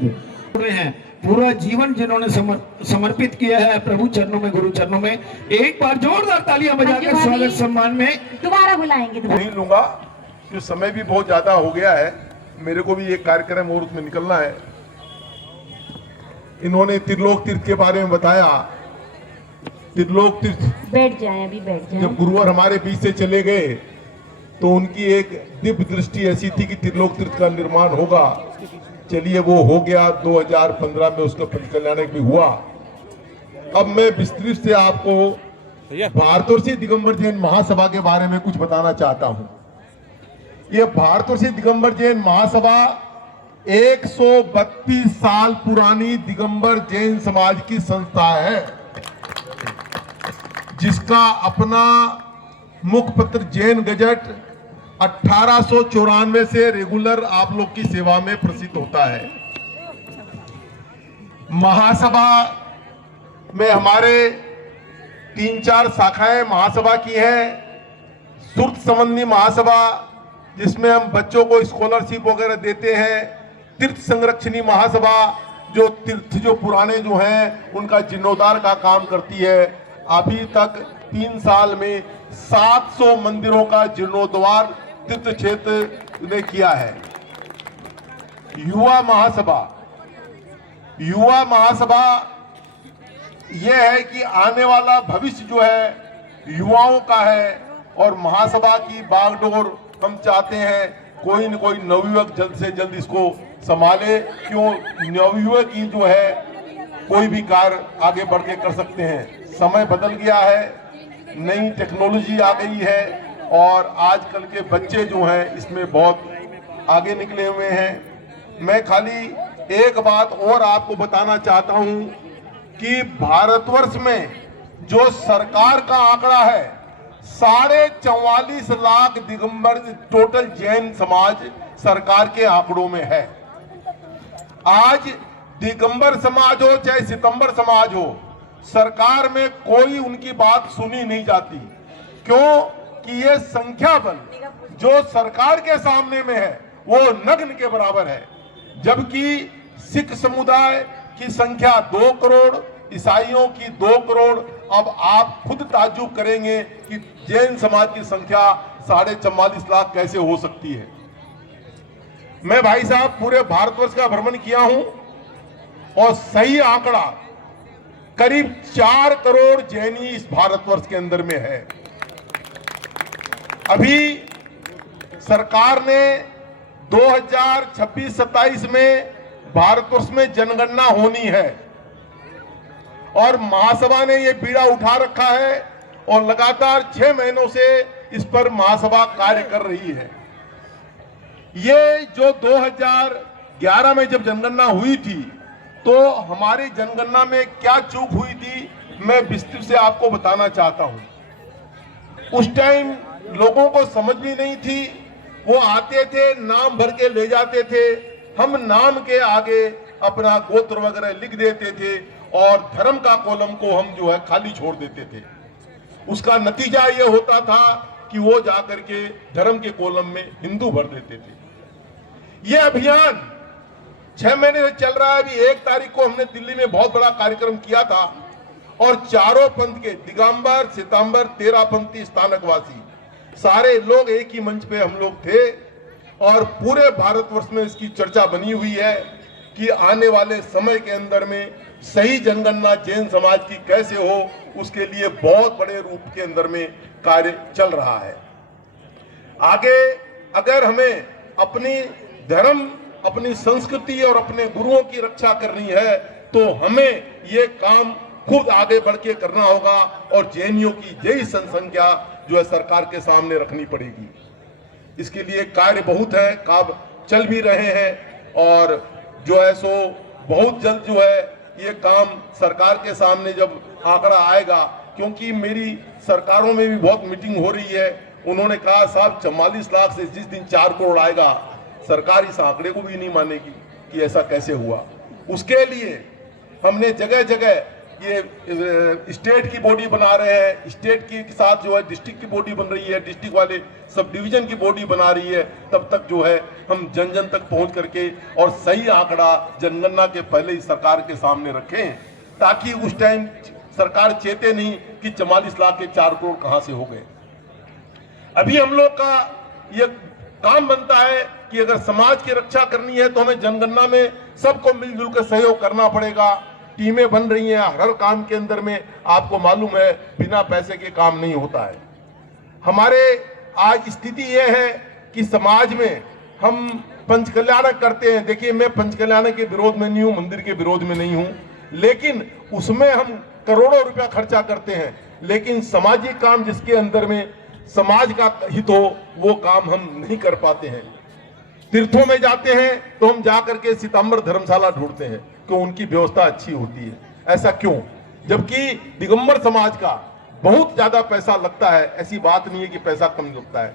हैं। पूरा जीवन जिन्होंने समर्पित किया है प्रभु चरणों में, गुरु चरणों में। एक बार जोरदार तालियां बजाकर स्वागत सम्मान में दोबारा बुलाएंगे। नहीं लूंगा क्योंकि समय भी बहुत ज्यादा हो गया है, मेरे को भी एक कार्यक्रम और उसमें निकलना है। इन्होंने त्रिलोक तीर्थ के बारे में बताया। त्रिलोक तीर्थ बैठ जाए, अभी बैठ जाए। जब गुरुवर हमारे बीच से चले गए तो उनकी एक दिव्य दृष्टि ऐसी थी कि त्रिलोक तीर्थ का निर्माण होगा। चलिए वो हो गया, 2015 में उसका कल्याणक भी हुआ। अब मैं विस्तृत से आपको भारतवर्षीय दिगंबर जैन महासभा के बारे में कुछ बताना चाहता हूं। ये भारतवर्षीय दिगंबर जैन महासभा 132 साल पुरानी दिगंबर जैन समाज की संस्था है, जिसका अपना मुखपत्र जैन गजट 1894 से रेगुलर आप लोग की सेवा में प्रसिद्ध होता है। महासभा में हमारे 3-4 शाखाएं महासभा की हैं। सुर्त संबंधी महासभा जिसमें हम बच्चों को स्कॉलरशिप वगैरह देते हैं। तीर्थ संरक्षणी महासभा जो तीर्थ जो पुराने जो हैं उनका जीर्णोद्धार का काम करती है। अभी तक 3 साल में 700 मंदिरों का जीर्णोद्धार तीर्थ क्षेत्र ने किया है। युवा महासभा यह है कि आने वाला भविष्य जो है युवाओं का है, और महासभा की बागडोर हम चाहते हैं कोई न कोई नवयुवक जल्द से जल्द इसको संभाले। क्यों, नवयुवक ही जो है कोई भी कार्य आगे बढ़ के कर सकते हैं। समय बदल गया है, नई टेक्नोलॉजी आ गई है, और आजकल के बच्चे जो हैं इसमें बहुत आगे निकले हुए हैं। मैं खाली एक बात और आपको बताना चाहता हूं कि भारतवर्ष में जो सरकार का आंकड़ा है 44.5 लाख दिगंबर टोटल जैन समाज सरकार के आंकड़ों में है। आज दिगंबर समाज हो चाहे सितंबर समाज हो, सरकार में कोई उनकी बात सुनी नहीं जाती। क्यों कि ये संख्या बल जो सरकार के सामने में है वो नग्न के बराबर है। जबकि सिख समुदाय की संख्या 2 करोड़, ईसाइयों की 2 करोड़। अब आप खुद ताज्जुब करेंगे कि जैन समाज की संख्या 44.5 लाख कैसे हो सकती है। मैं भाई साहब पूरे भारतवर्ष का भ्रमण किया हूं और सही आंकड़ा करीब 4 करोड़ जैनी इस भारतवर्ष के अंदर में है। अभी सरकार ने 2026-27 में भारतवर्ष में जनगणना होनी है और महासभा ने यह बीड़ा उठा रखा है और लगातार 6 महीनों से इस पर महासभा कार्य कर रही है। ये जो 2011 में जब जनगणना हुई थी तो हमारी जनगणना में क्या चूक हुई थी मैं विस्तृत से आपको बताना चाहता हूं। उस टाइम लोगों को समझ भी नहीं थी, वो आते थे नाम भर के ले जाते थे, हम नाम के आगे अपना गोत्र वगैरह लिख देते थे और धर्म का कॉलम को हम जो है खाली छोड़ देते थे। उसका नतीजा ये होता था कि वो जाकर के धर्म के कॉलम में हिंदू भर देते थे। ये अभियान 6 महीने से चल रहा है। अभी 1 तारीख को हमने दिल्ली में बहुत बड़ा कार्यक्रम किया था और चारों पंथ के दिगंबर, श्वेतांबर, तेरापंथी, स्थानकवासी सारे लोग एक ही मंच पे हम लोग थे और पूरे भारतवर्ष में इसकी चर्चा बनी हुई है कि आने वाले समय के अंदर में सही जनगणना जैन समाज की कैसे हो, उसके लिए बहुत बड़े रूप के अंदर में कार्य चल रहा है। आगे अगर हमें अपनी धर्म, अपनी संस्कृति और अपने गुरुओं की रक्षा करनी है तो हमें ये काम खुद आगे बढ़ के करना होगा और जैनियों की जय जनसंख्या जो है सरकार के सामने रखनी पड़ेगी। इसके लिए कार्य बहुत है, काम चल भी रहे हैं और जो है सो बहुत जल्द जो है ये काम सरकार के सामने जब आंकड़ा आएगा, क्योंकि मेरी सरकारों में भी बहुत मीटिंग हो रही है, उन्होंने कहा साहब 44 लाख से जिस दिन 4 करोड़ आएगा सरकार इस आंकड़े को भी नहीं मानेगी कि ऐसा कैसे हुआ। उसके लिए हमने जगह जगह ये स्टेट की बॉडी बना रहे हैं, स्टेट के साथ जो है डिस्ट्रिक्ट की बॉडी बन रही है, डिस्ट्रिक्ट वाले सब डिवीजन की बॉडी बना रही है। तब तक जो है हम जन जन तक पहुंच करके और सही आंकड़ा जनगणना के पहले ही सरकार के सामने रखें ताकि उस टाइम सरकार चेते नहीं कि 44 लाख के 4 करोड़ कहां से हो गए। अभी हम लोग का ये काम बनता है कि अगर समाज की रक्षा करनी है तो हमें जनगणना में सबको मिलजुल कर सहयोग करना पड़ेगा। टीमें बन रही हैं हर काम के अंदर में, आपको मालूम है बिना पैसे के काम नहीं होता है। हमारे आज स्थिति यह है कि समाज में हम पंचकल्याणक करते हैं। देखिए मैं पंचकल्याणक के विरोध में नहीं हूं, मंदिर के विरोध में नहीं हूं, लेकिन उसमें हम करोड़ों रुपया खर्चा करते हैं, लेकिन सामाजिक काम जिसके अंदर में समाज का हित हो वो काम हम नहीं कर पाते हैं। तीर्थों में जाते हैं तो हम जाकर के सीताम्बर धर्मशाला ढूंढते हैं कि उनकी व्यवस्था अच्छी होती है। ऐसा क्यों? जबकि दिगंबर समाज का बहुत ज्यादा पैसा लगता है। ऐसी बात नहीं है कि पैसा कम लगता है।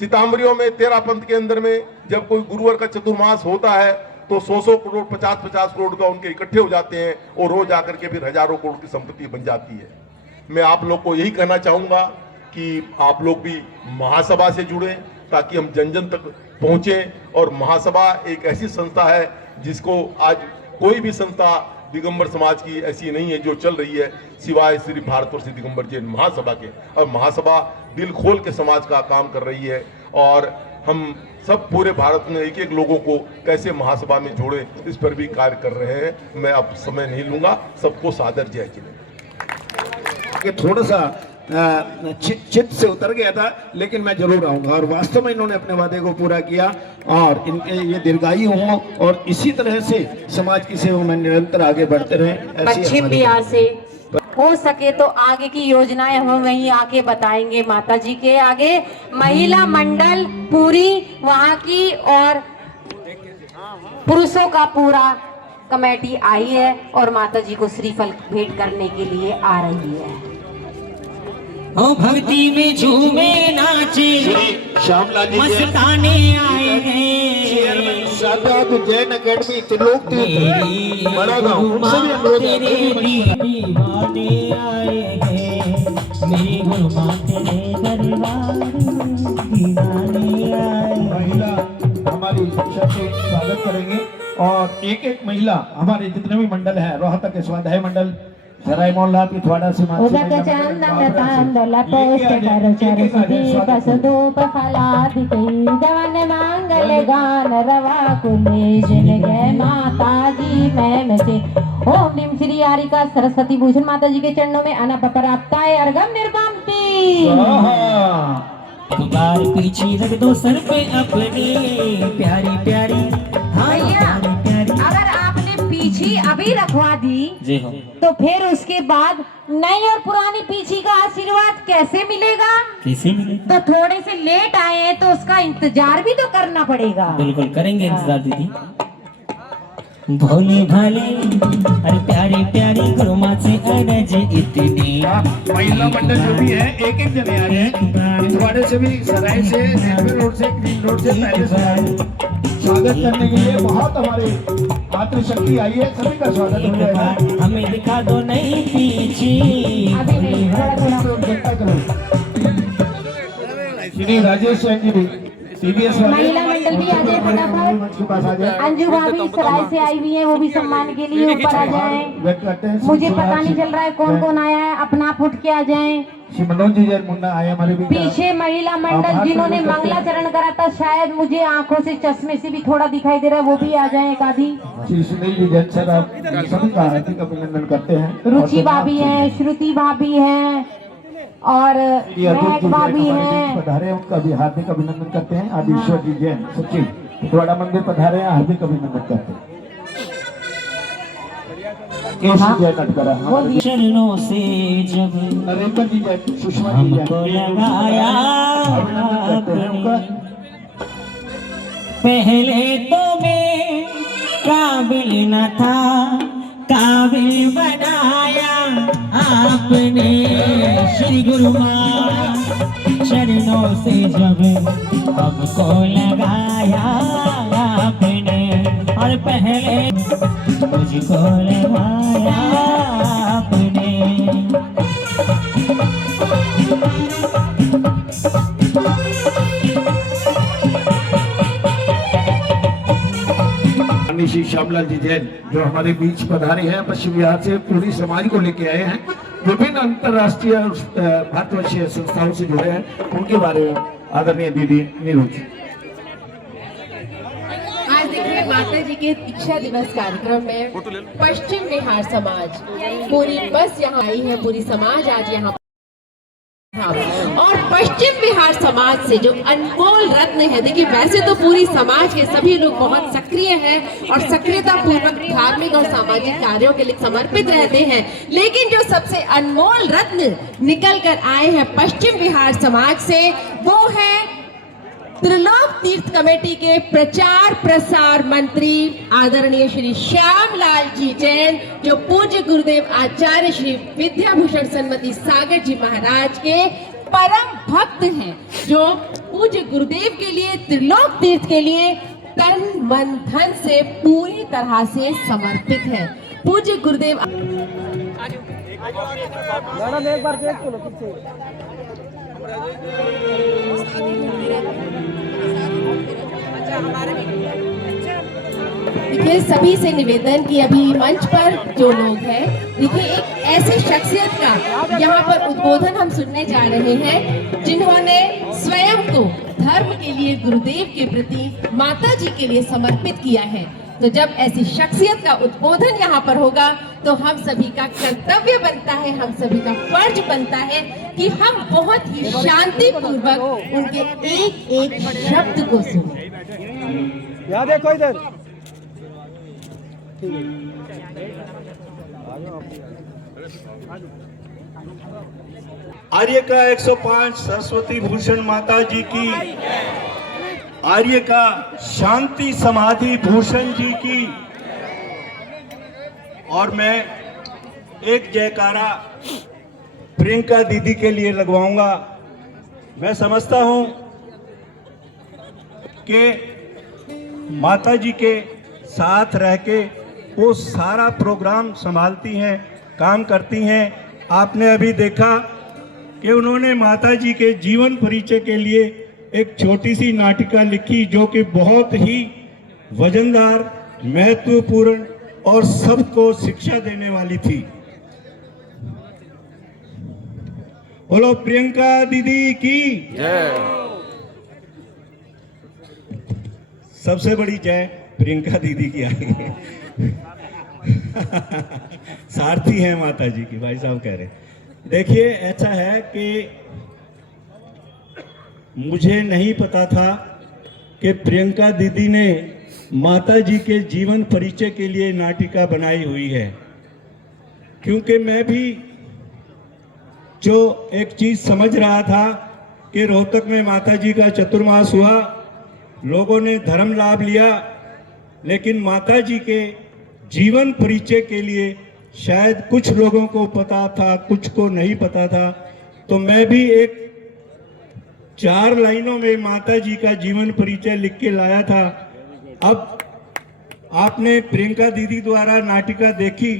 सीतामढ़ियों में 13 पंथ के अंदर में जब कोई गुरुवार का चतुर्मास होता है तो 100 करोड़ 50 करोड़ का उनके इकट्ठे हो जाते हैं और रोज आकर के फिर हजारों करोड़ की संपत्ति बन जाती है। मैं आप लोग को यही कहना चाहूंगा कि आप लोग भी महासभा से जुड़े ताकि हम जन जन तक पहुंचे। और महासभा एक ऐसी संस्था है जिसको आज कोई भी संस्था दिगंबर समाज की ऐसी नहीं है जो चल रही है सिवाय श्री भारतवर्ष दिगंबर जैन महासभा के। और महासभा दिल खोल के समाज का काम कर रही है और हम सब पूरे भारत में एक एक लोगों को कैसे महासभा में जोड़े इस पर भी कार्य कर रहे हैं। मैं अब समय नहीं लूंगा, सबको सादर जय जिले। थोड़ा सा चित्त से उतर गया था, लेकिन मैं जरूर आऊंगा और वास्तव में इन्होंने अपने वादे को पूरा किया और इनके ये दीर्घायु हों और इसी तरह से समाज की सेवा में निरंतर आगे बढ़ते रहें। पश्चिम बिहार से हो सके तो आगे की योजनाएं हम वहीं आके बताएंगे माता जी के आगे। महिला मंडल पूरी वहाँ की और पुरुषों का पूरा कमेटी आई है और माता जी को श्रीफल भेंट करने के लिए आ रही है। ओ भक्ति में झूमे नाचे श्यामला जी मस्ताने आए हैं। सादात जैन अकेडमी त्रिलोक तीर्थ बड़ा गांव सभी अनुरोध दीवाने आए हैं। मेरी गुरु माते दरबार दीवाने आए। महिला हमारी शिक्षा से स्वागत करेंगे और एक एक महिला हमारे जितने भी मंडल है, रोहतक के स्वाध्याय मंडल, सराय मोहल्ला पिथवाड़ा से उदक चंदन तांदल पोस्ट कर सरस्वती बस धूप फलादिकई जवन मंगल गान रवा कुले जिन गए माता जी मैम से ओम नीम श्री आरिका सरस्वती भूषण माता जी के चरणों में अनापराप्ताय अर्घम निर्वापति। एक बार पीछे रख दो सर पे अपने प्यारी प्यारी, हाँ भैया, प्यारी प्यारी। अगर आपने पीछी अभी रखवा दी जी हो, तो फिर उसके बाद नई और पुरानी पीछी का आशीर्वाद कैसे मिलेगा? कैसे मिलेगा? तो थोड़े से लेट आए हैं तो उसका इंतजार भी तो करना पड़ेगा। बिल्कुल करेंगे इंतजार दीदी। भोले भाले अरे प्यारी प्यारी गुरु माँ से अरज इतनी। महिला मंडल जो भी है एक एक जने आ रहे हैं, इतवाड़े से भी, सराय से, रेलवे रोड से, ग्रीन रोड से, पहले से आए हैं। स्वागत करने के लिए बहुत हमारे मातृशक्ति आई है, सभी का स्वागत हो जाएगा। हमें दिखा दो नहीं पीछे। अभी नहीं, थोड़ा थोड़ा। श्री राजेश जैन जी CBS वाले महिला मंडल भी आ जाए फटाफट। अंजू भाभी सराय से आई हुई है, वो भी सम्मान के लिए ऊपर आ जाएं। व्यक्त करते हैं। मुझे पता नहीं चल रहा है कौन कौन आया है, अपना आप उठ के आ जाएं। श्री मनोज जी जैन मुन्ना आए हमारे बीच। पीछे महिला मंडल जिन्होंने मंगलाचरण करा था, शायद मुझे आंखों से चश्मे से भी थोड़ा दिखाई दे रहा है, वो भी आ जाए एक आधी। श्री सुनील जी जैन सर, आप सभी का हार्दिक अभिनंदन करते हैं। रुचि भाभी है, श्रुति भाभी है और महक भाभी है। पधारे उनका भी हार्दिक अभिनंदन करते हैं। आदिश्वर जी जैन सचिव इतवाड़ा मंदिर पधारे हैं, हार्दिक अभिनंदन करते हैं। केशव जैन अटकरा, चरणों से जब नरेंद्र जी जैन, सुषमा जी जैन, हमको लगाया अभिनंदन करते हैं उनका। पहले तो मैं काबिल न था, काबिल बनाया आपने श्री गुरु माँ चरणों से जब हमको लगाया आपने, और पहले मुझको लगाया आपने। श्री श्यामलाल जी जैन जो हमारे बीच पधारे हैं, पश्चिम बिहार से पूरी समाज को लेके आए हैं, विभिन्न अंतर्राष्ट्रीय भारतवर्षीय संस्थाओं से जुड़े हैं, उनके बारे में आदरणीय दीदी नीरू जी। आज देखिए माता जी के दीक्षा दिवस कार्यक्रम में पश्चिम बिहार समाज पूरी बस यहाँ आई है, पूरी समाज आज यहाँ और पश्चिम बिहार समाज से जो अनमोल रत्न है। देखिए वैसे तो पूरी समाज के सभी लोग बहुत सक्रिय हैं और सक्रियता पूर्वक धार्मिक और सामाजिक कार्यों के लिए समर्पित रहते हैं, लेकिन जो सबसे अनमोल रत्न निकल कर आए हैं पश्चिम बिहार समाज से, वो है त्रिलोक तीर्थ कमेटी के प्रचार प्रसार मंत्री आदरणीय श्री श्यामलाल जी जैन, जो पूज्य गुरुदेव आचार्य श्री विद्याभूषण सन्मति सागर जी महाराज के परम भक्त हैं, जो पूज्य गुरुदेव के लिए, त्रिलोक तीर्थ के लिए तन मन धन से पूरी तरह से समर्पित हैं। पूज्य गुरुदेव देखिए सभी से निवेदन कि अभी मंच पर जो लोग हैं, देखिए एक ऐसी शख्सियत का यहाँ पर उद्बोधन हम सुनने जा रहे हैं जिन्होंने स्वयं को धर्म के लिए, गुरुदेव के प्रति, माता जी के लिए समर्पित किया है। तो जब ऐसी शख्सियत का उद्बोधन यहाँ पर होगा तो हम सभी का कर्तव्य बनता है, हम सभी का फर्ज बनता है कि हम बहुत ही शांति पूर्वक उनके एक एक शब्द को सुनें। यहाँ देखो इधर। आर्य का 105 सरस्वती भूषण माता जी की, आर्य का शांति समाधि भूषण जी की, और मैं एक जयकारा प्रियंका दीदी के लिए लगवाऊंगा। मैं समझता हूं कि माता जी के साथ रह के वो सारा प्रोग्राम संभालती हैं, काम करती हैं। आपने अभी देखा कि उन्होंने माता जी के जीवन परिचय के लिए एक छोटी सी नाटिका लिखी, जो कि बहुत ही वजनदार, महत्वपूर्ण और सबको शिक्षा देने वाली थी। बोलो प्रियंका दीदी की जय। सबसे बड़ी जय प्रियंका दीदी की आई। सारथी हैं माता जी की, भाई साहब कह रहे। देखिए ऐसा है कि मुझे नहीं पता था कि प्रियंका दीदी ने माता जी के जीवन परिचय के लिए नाटिका बनाई हुई है, क्योंकि मैं भी जो एक चीज समझ रहा था कि रोहतक में माता जी का चतुर्मास हुआ, लोगों ने धर्म लाभ लिया, लेकिन माता जी के जीवन परिचय के लिए शायद कुछ लोगों को पता था, कुछ को नहीं पता था। तो मैं भी एक 4 लाइनों में माता जी का जीवन परिचय लिख के लाया था। अब आपने प्रियंका दीदी द्वारा नाटिका देखी,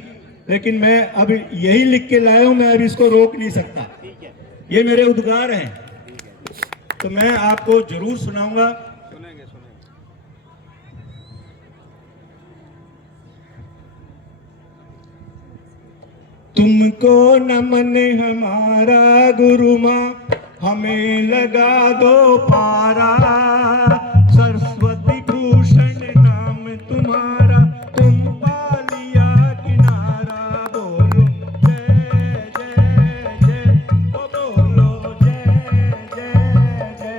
लेकिन मैं अब यही लिख के लाया हूं, मैं अब इसको रोक नहीं सकता, ये मेरे उद्गार हैं, तो मैं आपको जरूर सुनाऊंगा। तुमको नमन हमारा गुरु माँ, हमें लगा दो पारा, सरस्वती भूषण नाम तुम्हारा, तुम पा लिया किनारा, बोलो जय जय जय, ओ बोलो जय जय जय।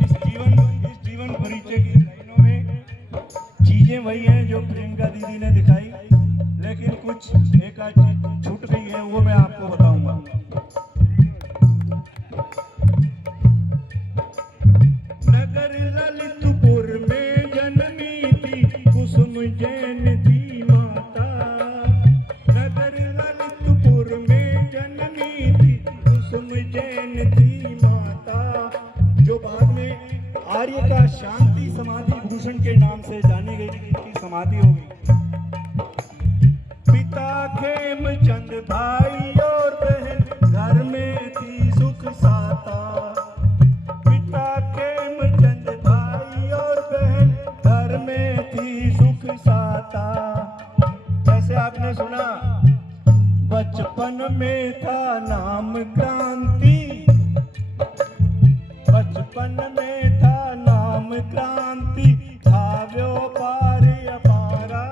इस जीवन परिचय की लाइनों में चीजें वही हैं जो प्रियंका दीदी ने दिखाई, लेकिन कुछ एक आध चीज छूट गई है, वो मैं आपको बताऊंगा। नगर ललितपुर में जन्मी थी, कुसुम जैन थी माता। नगर ललितपुर में जन्मी थी, कुसुम जैन थी माता, जो बाद में आर्य का शांति समाधि भूषण के नाम से जानी गई, जिनकी समाधि हो गई। पिता खेमचंद भाई और बहन, घर में थी सुख साता। पिता खेमचंद भाई और बहन, घर में थी सुख साता। जैसे आपने सुना, बचपन में था नाम क्रांति, बचपन में था नाम क्रांति, था व्यापार अपारा,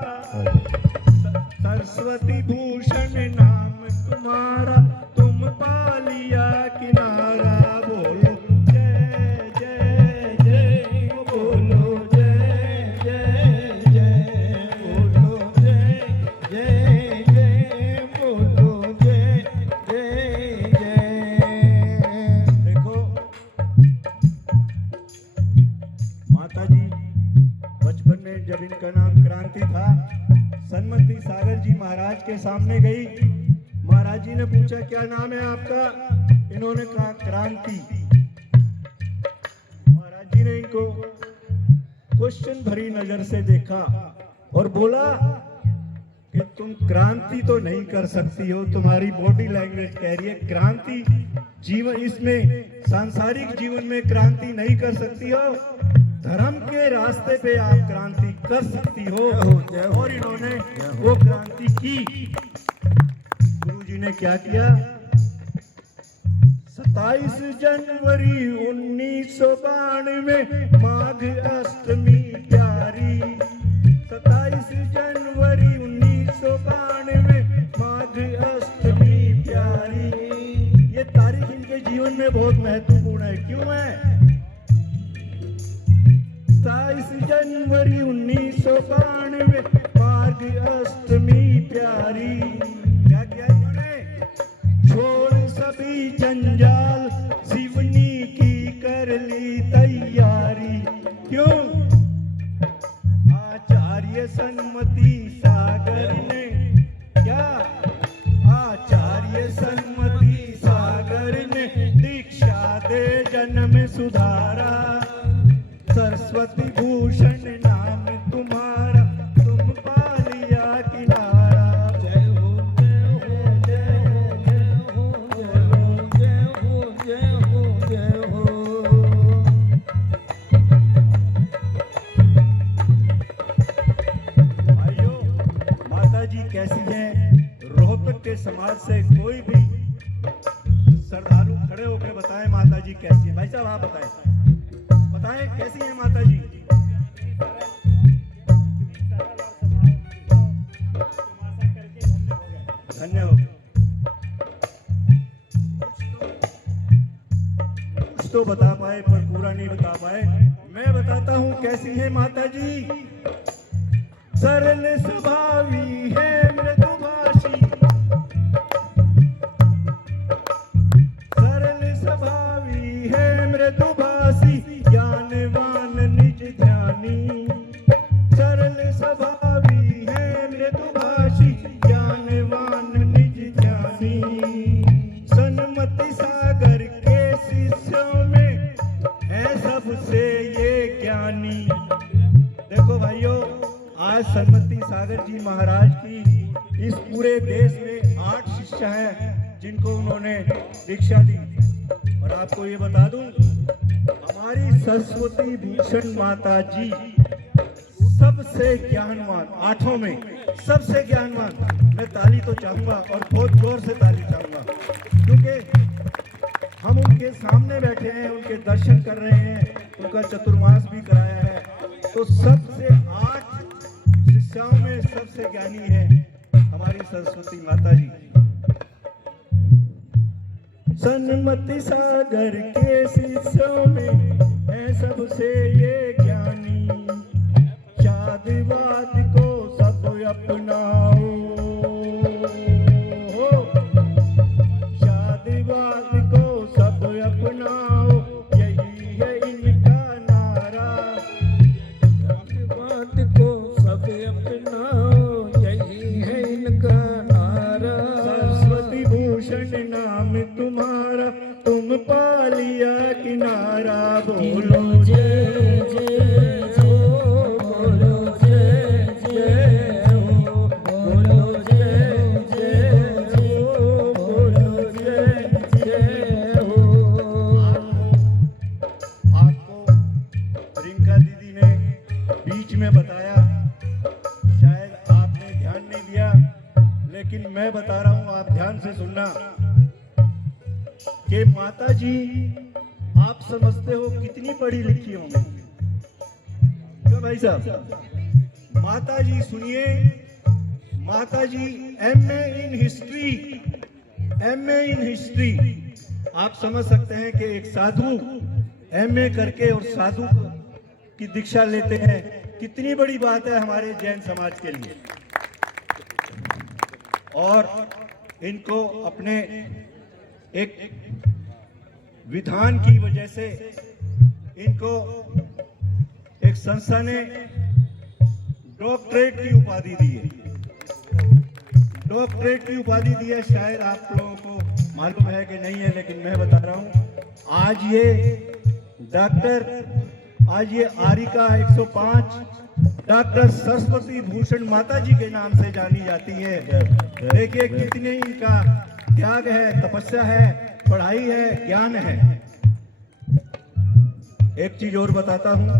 सरस्वती भूषण नाम तुम्हारा, तुम पा लिया किनारा, बोलो जय जय जय, बोलो जय जय जय, बोलो जय जय जय, बोलो जय जय जय। देखो माता जी बचपन में जब इनका नाम क्रांति था, सन्मति सागर जी महाराज के सामने गई। महाराज जी ने पूछा क्या नाम है आपका? इन्होंने कहा क्रांति। महाराज जी ने इनको क्वेश्चन भरी नजर से देखा और बोला कि तुम क्रांति तो नहीं कर सकती हो, तुम्हारी बॉडी लैंग्वेज कह रही है क्रांति जीवन, इसमें सांसारिक जीवन में क्रांति नहीं कर सकती हो, धर्म के रास्ते पे आप क्रांति कर सकती हो। और इन्होंने वो क्रांति की। गुरु जी ने क्या किया? 27 जनवरी 1992 माघ अष्टमी प्यारी, 27 जनवरी 1992 माघ अष्टमी प्यारी। ये तारीख इनके जीवन में बहुत महत्वपूर्ण है। क्यों है? 27 जनवरी 1992 माघ अष्टमी प्यारी। क्या किया इन्होंने? छोड़ सभी जंजाल, शिवनी की कर ली तैयारी। क्यों? आचार्य सन्मति सागर ने क्या? आचार्य सन्मति सागर ने दीक्षा दे जन्म सुधारा, सरस्वती भूषण नाम तुम्हारा, तुम पा लिया किनारा। जय हो जय हो जय हो जय हो जय हो जय हो जय हो। भाइयों, माता जी कैसी है? रोहतक के समाज से कोई भी श्रद्धालु खड़े होकर बताएं माता जी कैसी है। भाई साहब आप बताएं। बताएं कैसी है माता जी? धन्य हो गए। कुछ तो बता पाए पर पूरा नहीं बता पाए। मैं बताता हूँ कैसी है माता जी। सरल स्वभावी है मृदुभाषी, सरल स्वभावी है मृदुभाषी, ज्ञानवान निज ध्यानी। सरल स्वभावी है मृदुभाषी, ज्ञानवान निज ध्यानी। सन्मति सागर के शिष्यों में है सबसे ये ज्ञानी। देखो भाइयों, आज सन्मति सागर जी महाराज की इस पूरे देश में 8 शिष्य हैं जिनको उन्होंने दीक्षा दी। और आपको ये बता दूं, हमारी सरस्वती भूषण माता जी सबसे ज्ञानवान, 8 में सबसे ज्ञानवान। मैं ताली तो चाहूंगा और बहुत जोर से ताली चाहूंगा, क्योंकि हम उनके सामने बैठे हैं, उनके दर्शन कर रहे हैं, उनका चतुर्मास भी कराया है। तो सबसे 8 शिष्यों में सबसे ज्ञानी है हमारी सरस्वती माता जी। सन्मति सागर के शिष्यों में है सबसे ये ज्ञानी। शादीवाद को सब अपनाओ, शादीवाद को सब अपनाओ, यही है इनका नारा। शादीवाद को सब अपनाओ, यही है इनका नारा। सरस्वती भूषण नाम तुम्हारा, तुम पा लिया किनारा। बोलो जय जय हो, बोलो जय जय हो, बोलो जय जय हो, बोलो जय जय हो। आपको रिंका दीदी ने बीच में बताया, शायद आपने ध्यान नहीं दिया, लेकिन मैं बता रहा हूं, आप ध्यान से सुनना कि माता जी आप समझते हो कितनी पढ़ी लिखी होंगी। क्यों भाई साहब? माता जी सुनिए, माता जी MA in history, MA in history. आप समझ सकते हैं कि एक साधु MA करके और साधु की दीक्षा लेते हैं, कितनी बड़ी बात है हमारे जैन समाज के लिए। और इनको अपने एक विधान की वजह से इनको एक संस्था ने डॉक्टरेट की उपाधि दी है। डॉक्टरेट की उपाधि दी है, शायद आप लोगों को मालूम है कि नहीं है, लेकिन मैं बता रहा हूं। आज ये डॉक्टर, आज ये आरिका 105 डॉक्टर सरस्वती भूषण माता जी के नाम से जानी जाती है। देखिए कितने इनका त्याग है, तपस्या है, पढ़ाई है, ज्ञान है। एक चीज और बताता हूं,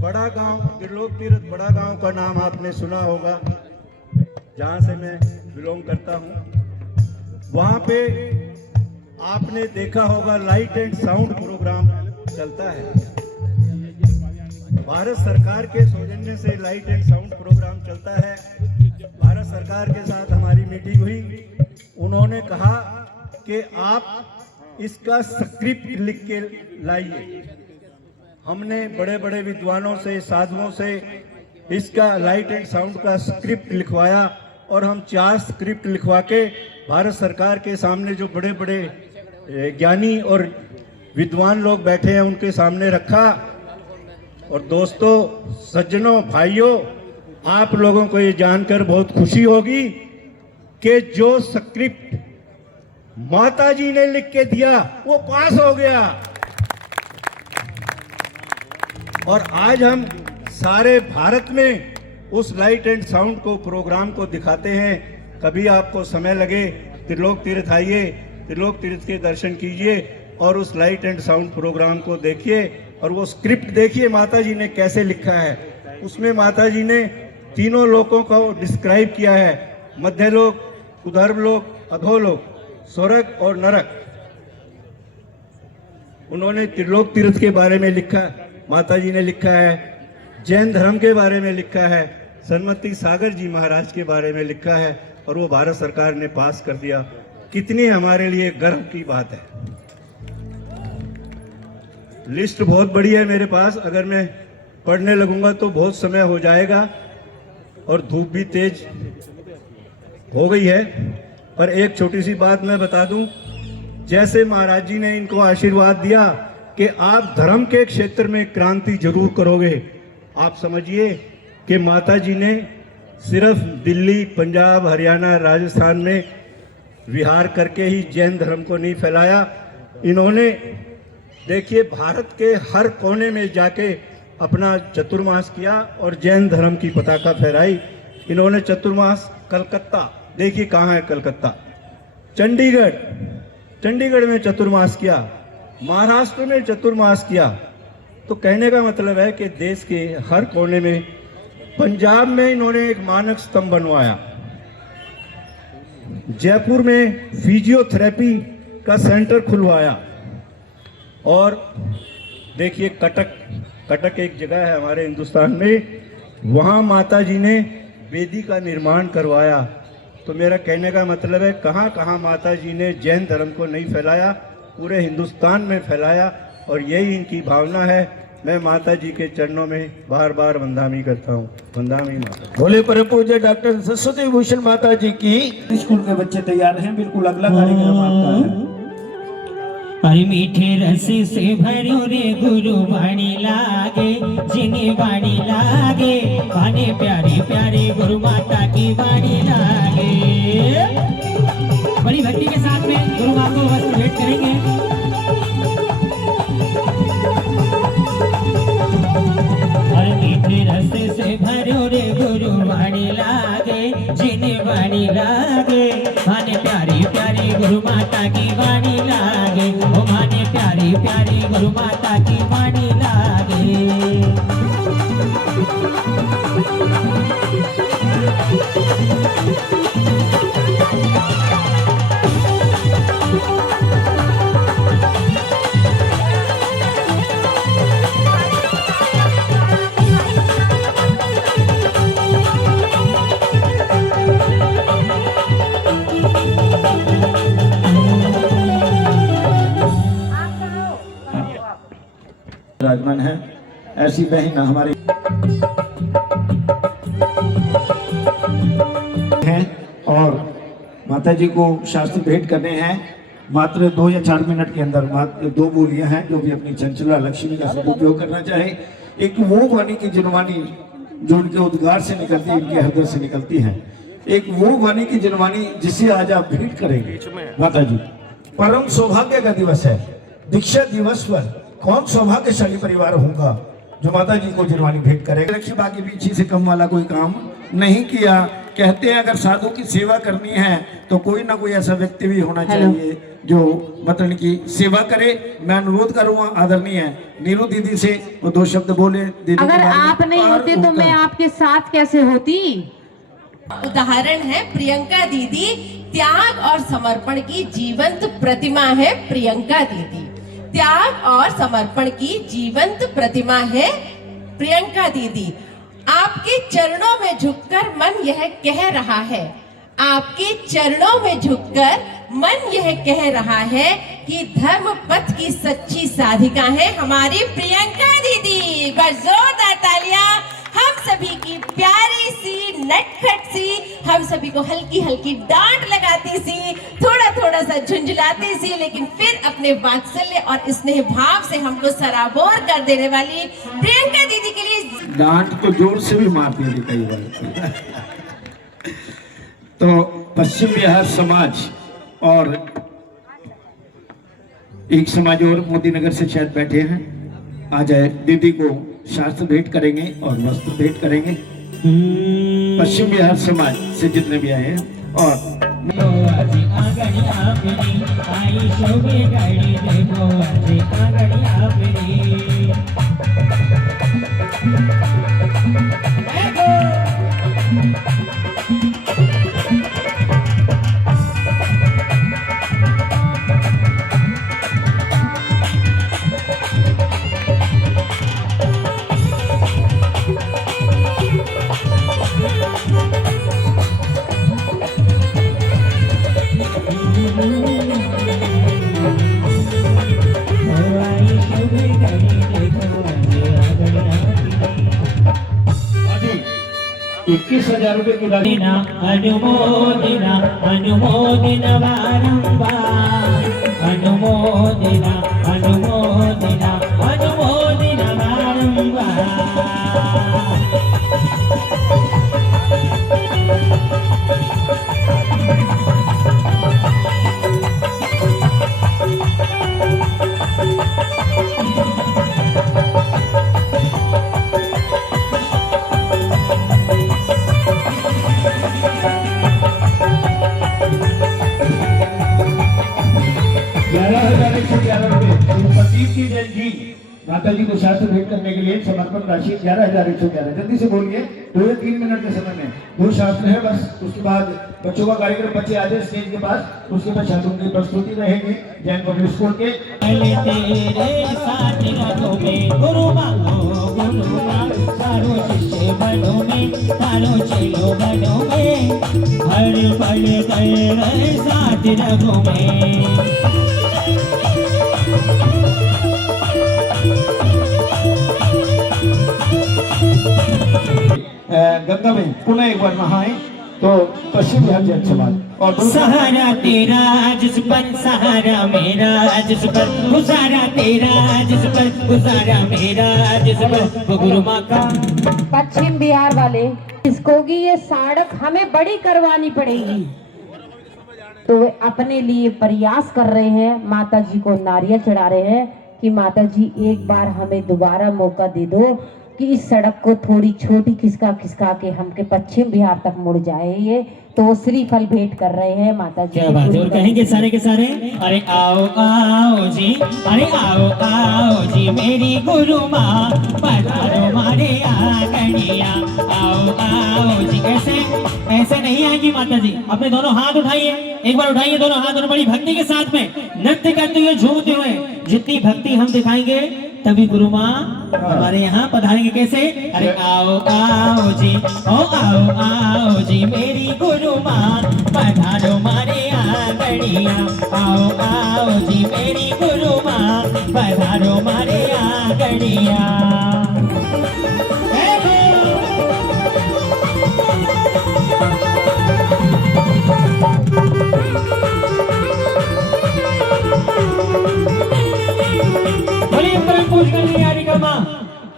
बड़ा गांव, त्रिलोक तीर्थ बड़ा गांव का नाम आपने सुना होगा, जहां से मैं बिलोंग करता हूं। वहां पे आपने देखा होगा लाइट एंड साउंड प्रोग्राम चलता है। भारत सरकार के सौजन्य से लाइट एंड साउंड प्रोग्राम चलता है। भारत सरकार के साथ हमारी मीटिंग हुई, उन्होंने कहा कि आप इसका स्क्रिप्ट लिख के लाइए। हमने बड़े बड़े विद्वानों से, साधुओं से इसका लाइट एंड साउंड का स्क्रिप्ट लिखवाया और हम 4 स्क्रिप्ट लिखवा के भारत सरकार के सामने जो बड़े बड़े ज्ञानी और विद्वान लोग बैठे हैं उनके सामने रखा। और दोस्तों, सज्जनों, भाइयों, आप लोगों को ये जानकर बहुत खुशी होगी कि जो स्क्रिप्ट माता जी ने लिख के दिया वो पास हो गया। और आज हम सारे भारत में उस लाइट एंड साउंड को, प्रोग्राम को दिखाते हैं। कभी आपको समय लगे, त्रिलोक तीर्थ आइए, त्रिलोक तीर्थ के दर्शन कीजिए और उस लाइट एंड साउंड प्रोग्राम को देखिए और वो स्क्रिप्ट देखिए माता जी ने कैसे लिखा है। उसमें माता जी ने तीनों लोकों को डिस्क्राइब किया है, मध्य लोक, उधर्व लोक, अधोलोक, स्वर्ग और नरक। उन्होंने त्रिलोक तीर्थ के बारे में लिखा, माता जी ने लिखा है, जैन धर्म के बारे में लिखा है, सन्मति सागर जी महाराज के बारे में लिखा है, और वो भारत सरकार ने पास कर दिया। कितनी हमारे लिए गर्व की बात है। लिस्ट बहुत बड़ी है मेरे पास, अगर मैं पढ़ने लगूंगा तो बहुत समय हो जाएगा और धूप भी तेज हो गई है। पर एक छोटी सी बात मैं बता दूं, जैसे महाराज जी ने इनको आशीर्वाद दिया कि आप धर्म के क्षेत्र में क्रांति जरूर करोगे, आप समझिए कि माता जी ने सिर्फ दिल्ली, पंजाब, हरियाणा, राजस्थान में विहार करके ही जैन धर्म को नहीं फैलाया। इन्होंने देखिए भारत के हर कोने में जाके अपना चतुर्मास किया और जैन धर्म की पताका फहराई। इन्होंने चतुर्मास कलकत्ता, देखिए कहाँ है कलकत्ता, चंडीगढ़ में चतुर्मास किया, महाराष्ट्र में चतुर्मास किया। तो कहने का मतलब है कि देश के हर कोने में, पंजाब में इन्होंने एक मानक स्तंभ बनवाया, जयपुर में फिजियोथेरेपी का सेंटर खुलवाया, और देखिए कटक एक जगह है हमारे हिंदुस्तान में, वहाँ माता जी ने वेदी का निर्माण करवाया। तो मेरा कहने का मतलब है कहाँ कहाँ माता जी ने जैन धर्म को नहीं फैलाया, पूरे हिंदुस्तान में फैलाया, और यही इनकी भावना है। मैं माता जी के चरणों में बार बार वंदामी करता हूँ। वंदामी माता। भोले परम पूज्य डॉक्टर सरस्वती भूषण माता जी की। स्कूल के बच्चे तैयार हैं, बिल्कुल अगला कार्यक्रम आपका है। अरे मीठे रस से भरो रे गुरु वाणी लागे, जिन्हें वाणी लागे, वाणी प्यारे प्यारे गुरु माता की वाणी लागे। बड़ी भक्ति के साथ में गुरु माँ को वस्त्र भेंट करेंगे। अरे मीठे रस से भरो रे गुरु वाणी लागे, जिन्हें वाणी लागे, वाणी प्यारे प्यारे गुरु माता की वाणी लागे, ओ माने प्यारी प्यारी गुरु माता की वाणी लागे। विराजमान है ऐसी बहन हमारी हैं और माता जी को शास्त्र भेंट करने हैं। मात्र 2 या 4 मिनट के अंदर मात्र 2 बोलियां हैं, जो भी अपनी चंचला लक्ष्मी का सदुपयोग करना चाहे। एक वो वाणी की जनवाणी जो उनके उद्गार से निकलती है, इनके हृदय से निकलती है। एक वो वाणी की जनवाणी जिसे आज आप भेंट करेंगे माता जी। परम सौभाग्य का दिवस है, दीक्षा दिवस पर कौन सौभाग्यशाली परिवार होगा जो माता जी को जनवाणी भेंट करेगा। रखिए, बाकी पीछे से कम वाला कोई काम नहीं किया। कहते हैं अगर साधु की सेवा करनी है तो कोई ना कोई ऐसा व्यक्ति भी होना चाहिए जो मतलब की सेवा करे। मैं अनुरोध करूंगा आदरणीय नीरू दीदी से वो 2 शब्द बोले। दीदी अगर आप नहीं होते तो मैं आपके साथ कैसे होती। उदाहरण है प्रियंका दीदी, त्याग और समर्पण की जीवंत प्रतिमा है प्रियंका दीदी। त्याग और समर्पण की जीवंत प्रतिमा है प्रियंका दीदी। आपके चरणों में झुककर मन यह कह रहा है, आपके चरणों में झुककर मन यह कह रहा है कि धर्म पथ की सच्ची साधिका है हमारी प्रियंका दीदी। बस जोरदार तालियां हम सभी की प्यारी सी, नटखट सी, हम सभी को हल्की हल्की डांट लगाती सी, थोड़ा थोड़ा सा झुंझलाती सी, लेकिन फिर अपने वात्सल्य और स्नेह भाव से हमको सराबोर कर देने वाली प्रियंका दीदी के लिए डांट तो जोर से भी मारती है कई बार। तो पश्चिम बिहार समाज और एक समाज और मोदीनगर से शायद बैठे हैं, आ जाए दीदी को शास्त्र भेंट करेंगे और वस्त्र भेंट करेंगे। पश्चिम बिहार समाज से जितने भी आए हैं। और 21,000 रुपए की राशि अनुमोदिना अनुमोदिना बारंबार अनुमोदिना अनुमोदिना अनुमोदिना बारंबार। माता जी को शास्त्र भेंट करने के लिए समर्पण राशि 11,111। जल्दी से बोलिए, 2 या 3 मिनट के समय में 2 शास्त्र है बस। उसके बाद बच्चों का कार्यक्रम, बच्चे आ जाए स्टेज के पास। उसके बाद छात्रों की प्रस्तुति रहेगी जैन पब्लिक स्कूल के। तेरे साथ रखो में गुरु मांगो गुरु मांगो तारो शिष्य बनो में तारो चेलो बनो में हर पल तेरे साथ रखो में। गंगा में पुनः एक बार नहाए तो पश्चिम बिहार जन समाज और सहारा तेरा जिस पर सहारा मेरा जिस पर गुजारा तेरा जिस पर गुजारा मेरा जिस पर वो गुरु माँ का। पश्चिम बिहार वाले इसको की ये सड़क हमें बड़ी करवानी पड़ेगी, तो वे अपने लिए प्रयास कर रहे हैं। माता जी को नारियल चढ़ा रहे हैं कि माता जी एक बार हमें दोबारा मौका दे दो कि इस सड़क को थोड़ी छोटी खिसका खिसका के हमके पश्चिम बिहार तक मुड़ जाए। ये तो श्रीफल भेंट कर रहे हैं माता जी। क्या बात है। और कहेंगे सारे के सारे, अरे आओ आओ जी, अरे आओ आओ जी मेरी गुरु माँ पधारो मारे आंगनिया। आओ आओ जी। ऐसे ऐसे नहीं आएगी माता जी। अपने दोनों हाथ उठाइए, एक बार उठाइए दोनों हाथ और बड़ी भक्ति के साथ में नृत्य करते हुए झूमते हुए। जितनी भक्ति हम दिखाएंगे तभी गुरु माँ हमारे यहाँ पधारेंगे। कैसे? अरे आओ आओ जी, ओ आओ आओ जी मेरी गुरु माँ पधारो मारे आंगनिया। आओ आओ जी मेरी गुरु माँ पधारो मारे आंगनिया।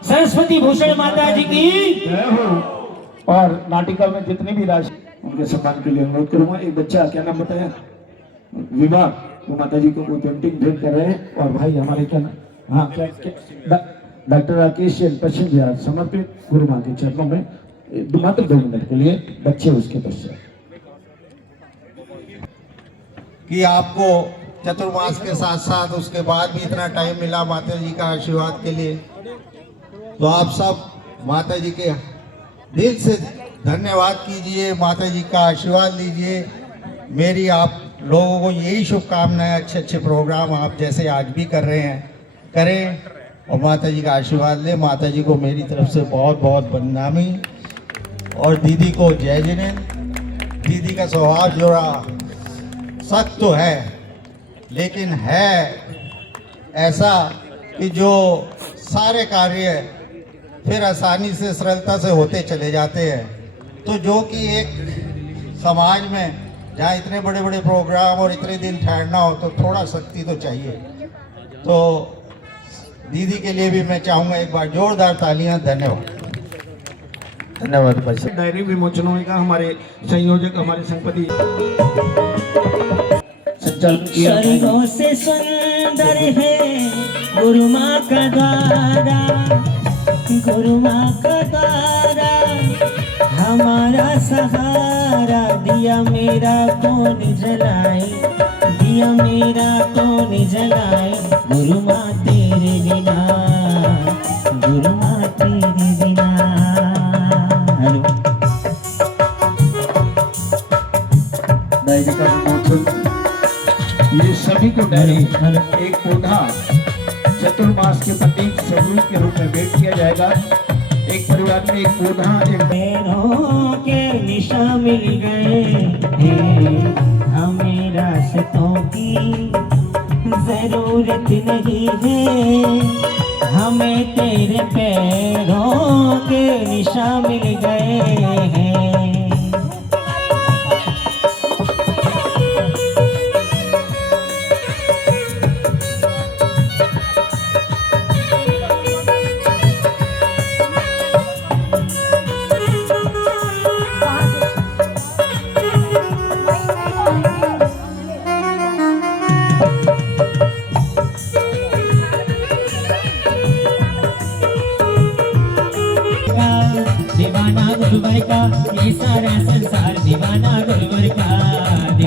सरस्वती भूषण माता जी की जय हो। और नाटिका में जितने भी राशि उनके सम्मान के लिए अनुरोध करूंगा। एक बच्चा, क्या नाम बताया, विवाह, वो माता जी को वो पेंटिंग भेंट कर रहे हैं। और भाई हमारे क्या नाम, हाँ क्या डॉक्टर राकेश जैन पश्चिम बिहार समर्पित गुरु माँ के चरणों में मात्र 2 मिनट के लिए बच्चे उसके पश्चात। कि आपको चतुर्मास के साथ साथ उसके बाद भी इतना टाइम मिला माता जी का आशीर्वाद के लिए, तो आप सब माता जी के दिल से धन्यवाद कीजिए, माता जी का आशीर्वाद लीजिए। मेरी आप लोगों को यही शुभकामनाएं, अच्छे अच्छे प्रोग्राम आप जैसे आज भी कर रहे हैं करें और माता जी का आशीर्वाद लें। माता जी को मेरी तरफ से बहुत बहुत बदनामी और दीदी को जय जिनेंद्र। दीदी का स्वभाव जरा सख्त तो है, लेकिन है ऐसा कि जो सारे कार्य फिर आसानी से सरलता से होते चले जाते हैं। तो जो कि एक समाज में जहाँ इतने बड़े बड़े प्रोग्राम और इतने दिन ठहरना हो तो थोड़ा सख्ती तो चाहिए। तो दीदी के लिए भी मैं चाहूँगा एक बार जोरदार तालियां। धन्यवाद। धन्यवाद भाई साहब। डायरी विमोचन होगा। हमारे संयोजक, हमारे संपत्ति संचालन किया। स्वर्गों से सुंदर है गुरु माँ का द्वारा, गुरु माँ का द्वारा हमारा सहारा। दिया मेरा कौन जलाए, दिया मेरा कौन जलाए, गुरु माँ तेरे बिना, गुरु माँ तेरे बिना। हेलो डायरी का विमोचन, ये सभी को डायरी एक पौधा चतुर्मास के प्रतीक स्वरूप के रूप में भेंट किया जाएगा। एक परिवार में एक पौधा, एक पैरों के निशा मिल गए हमें रास्तों की जरूरत नहीं है, हमें तेरे पैरों के निशान मिल गए हैं। दीवाना गुरुवर का ये सारा संसार दीवाना गुरुवर का है।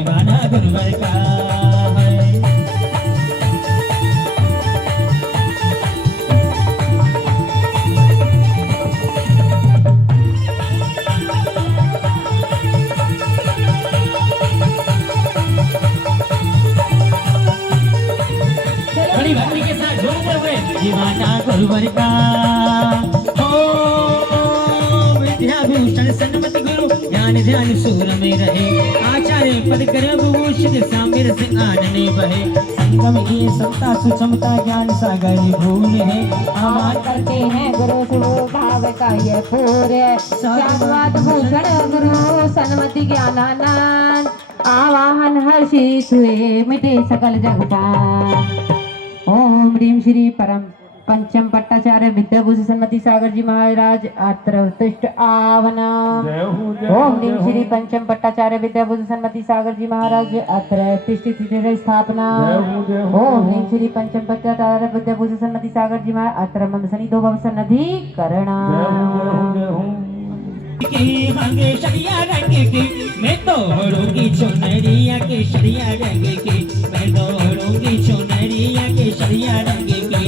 बड़ी भक्ति के साथ झूमते हुए दीवाना गुरुवर का विद्याभूषण सन्मति गुरु ज्ञान ध्यान सूर में रहे। आचार्य पद कर भूषित सामिर से आनने बहे। संगम ये समता सुषमता ज्ञान सागर भूल है। आवाज करते हैं गुरु से वो भाव का ये फूल है। शाश्वत भूषण गुरु सन्मति ज्ञानानंद आवाहन हर्षित हुए मिटे सकल जगता। ओम ह्रीं श्री परम पंचम पट्टाचार्य विद्याभूषण सन्मति सागर जी महाराज अत्र उत्तिष्ठ आवना। ओम ह्रीं श्री पंचम पट्टाचार्य विद्याभूषण सन्मति सागर जी महाराज अत्र तिष्ठित स्थापना। ओम ह्रीं श्री पंचम पट्टाचार्य विद्याभूषण सन्मति सागर जी महाराज अत्र मम सन्निधो भव सन्नधि करणा। शरिया रंग की मैं तोड़ूंगी चुनरिया के शरिया रंग की मैं तोड़ूंगी चुनरिया के शरिया रंग की।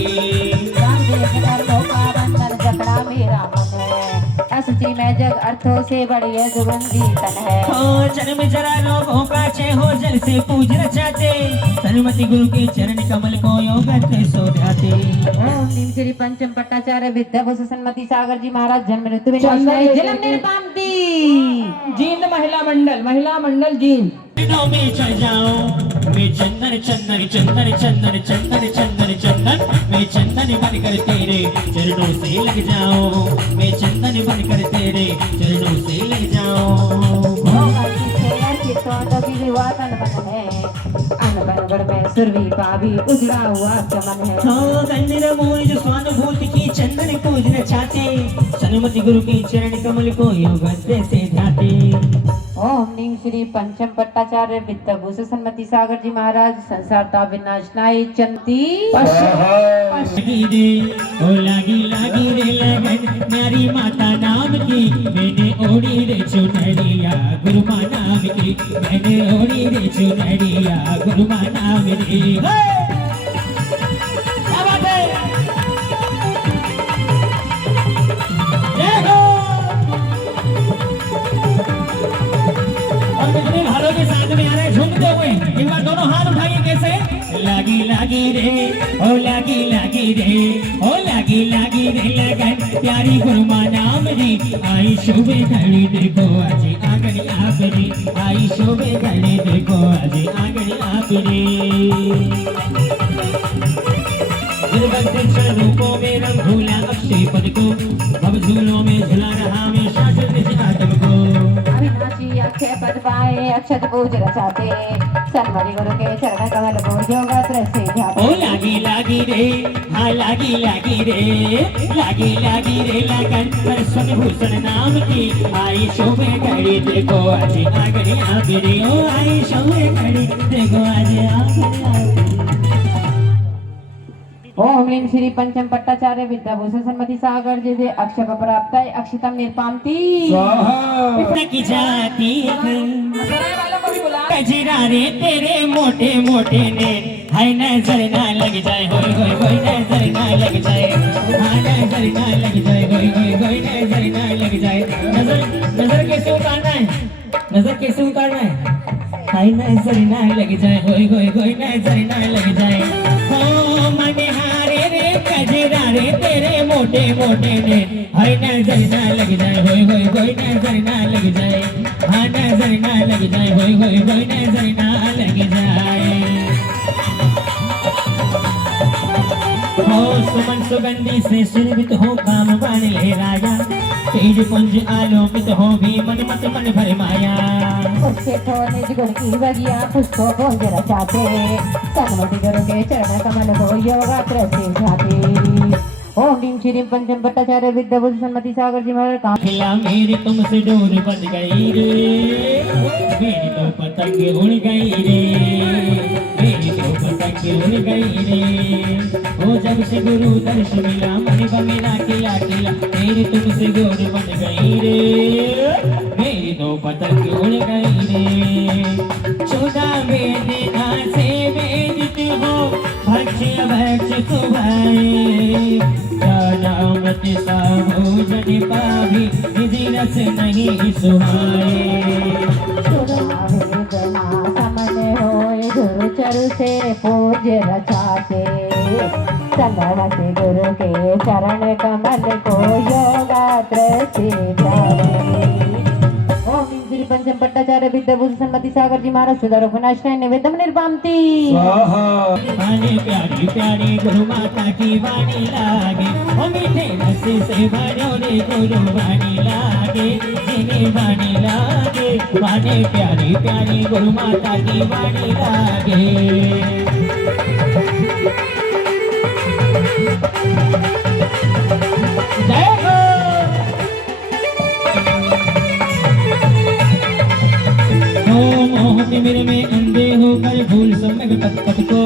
जकड़ा मेरा मन है असली में जग अर्थों से बड़ी है सुगंधी तन है। हो जन्म जरा लोगों का छे हो जल से पूज रचाते सन्मति गुरु के चरण कमल को योग सो जाते। ओम ह्रीं श्री पंचम पट्टाचार्य विद्याभूषण सन्मति सागर जी महाराज जन्म ऋतु में जन्म निर्पामती जींद महिला मंडल जींद में चल जाओ मैं चंदन चंदन चंदन चंदन चंदन चंदन चंदन मैं चंदन बनकर तेरे चरणों से लग जाऊं मैं चंदन बनकर तेरे चरणों से लग जाऊं। सुरभि का भी उजड़ा हुआ चमन है। स्वानुभूति की चंदन पूजना चाहते सन्मति गुरु के चरण कमल को योग से ध्याते। ओम ह्रीं श्री पंचम पट्टाचार्य विद्याभूषण सन्मति सागर जी महाराज संसारता विनाशनाय चंती लागी लागी रे लगन मेरी माता नाम की मैंने ओढ़ी रे चुनरिया गुरुमा नाम की मैंने ओढ़ी रे चुनरिया गुरुमा नाम की। क्या बात है हाथों के साथ में आ रहे झूमते हुए एक बार दोनों हाथ उठाइए कैसे। लागी लागी रे ओ लागी रे ओ लागी रे लगन प्यारी गुरुमा नाम री आई शोभे घड़ी देखो आज आंगन आपरी आई शोभे घड़ी देखो आज आंगन आपरी। रूपों में रंग भूला अक्षय पद को अब झूलों में झुला रहा मैं शासन से आत्म को। अविनाशी अक्षय पद पाए अक्षत पूज रचाते सन्मति गुरु के चरण कमल को योगत्र से ध्याते। ओ लागी रे हाँ लागी रे लगन पर स्वभूषण नाम की आई शोभे घड़ी देखो आज आंगन आपरी ओ आई शोभे घड़ी देखो आज आंगन आपरी। ओम ह्रीं श्री पंचम पट्टाचार्य विद्याभूषण सन्मति सागर जी से अक्षय प्राप्त है अक्षितम निर्पामती की जाती कजरा रे तेरे मोटे मोटे ने है नजर ना लग जाए होय होय होय नजर ना लग जाए हाँ नजर ना लग जाए होय होय होय नजर ना लग जाए। नजर कैसे उतारना है नजर कैसे उतारना है हाय नजर ना लग जाए होय होय होय नजर ना लग जाए। हो मने हारे रे कजरा रे तेरे मोटे मोटे ने हाय नजर ना लग जाए होय होय होय नजर ना लग जाए हाँ नजर ना लग जाए होय होय होय नजर ना लग जाए। हो सुमन सुगंधी से सुरभित हो काम बाण ले राजा, तेज पुंज आलोकित हो भी मन मत मन भर माया। उसके ठोने गुण की बगिया पुष्पों को जरा चाहते, सन्मति गुरु के चरण कमल को योगाग्र से झाते। ओम ह्रीं श्रीं पंचम भट्टाचार्य विद्या बुद्ध सन्मति सागर जी महाराज का खिला मेरी तुमसे डोर बंध गई रे, मेरी तो पतंग उड़ गई रे, मेरी तो पतंग उड़ गई रे। ओ जब से गुरु दर्श मिला मन का मेरा किया किया, मेरी तुमसे डोर बंध गई रे, मेरी तो पतंग उड़ गई रे। 14 वेद से वेदित हो भक्ष्य भक्ष्य सुभाए, नामत साभोजन पाभी निधि रस नहीं सुहाए। समन होए गुरु चरु से पूज्य रचाते, सन्मति गुरु के चरण कमल को योगाग्र से ध्याते। ओम ह्रीं श्री पंचम भट्टाचार्य विद्या बुद्ध सन्मति सागर जी महाराज सुधारो विनाशनाय निवेदम निर्वामती। आने प्यारी प्यारी गुरु माता की वाणी लागे, ओ मीठे रस से भरो रे गुरु वाणी लागे, जिन्हें वाणी लागे। आने प्यारी प्यारी गुरु माता की वाणी लागे। जय हो। मोह तिमिर में अंधे होकर भूल सम्यक तत्पथ को,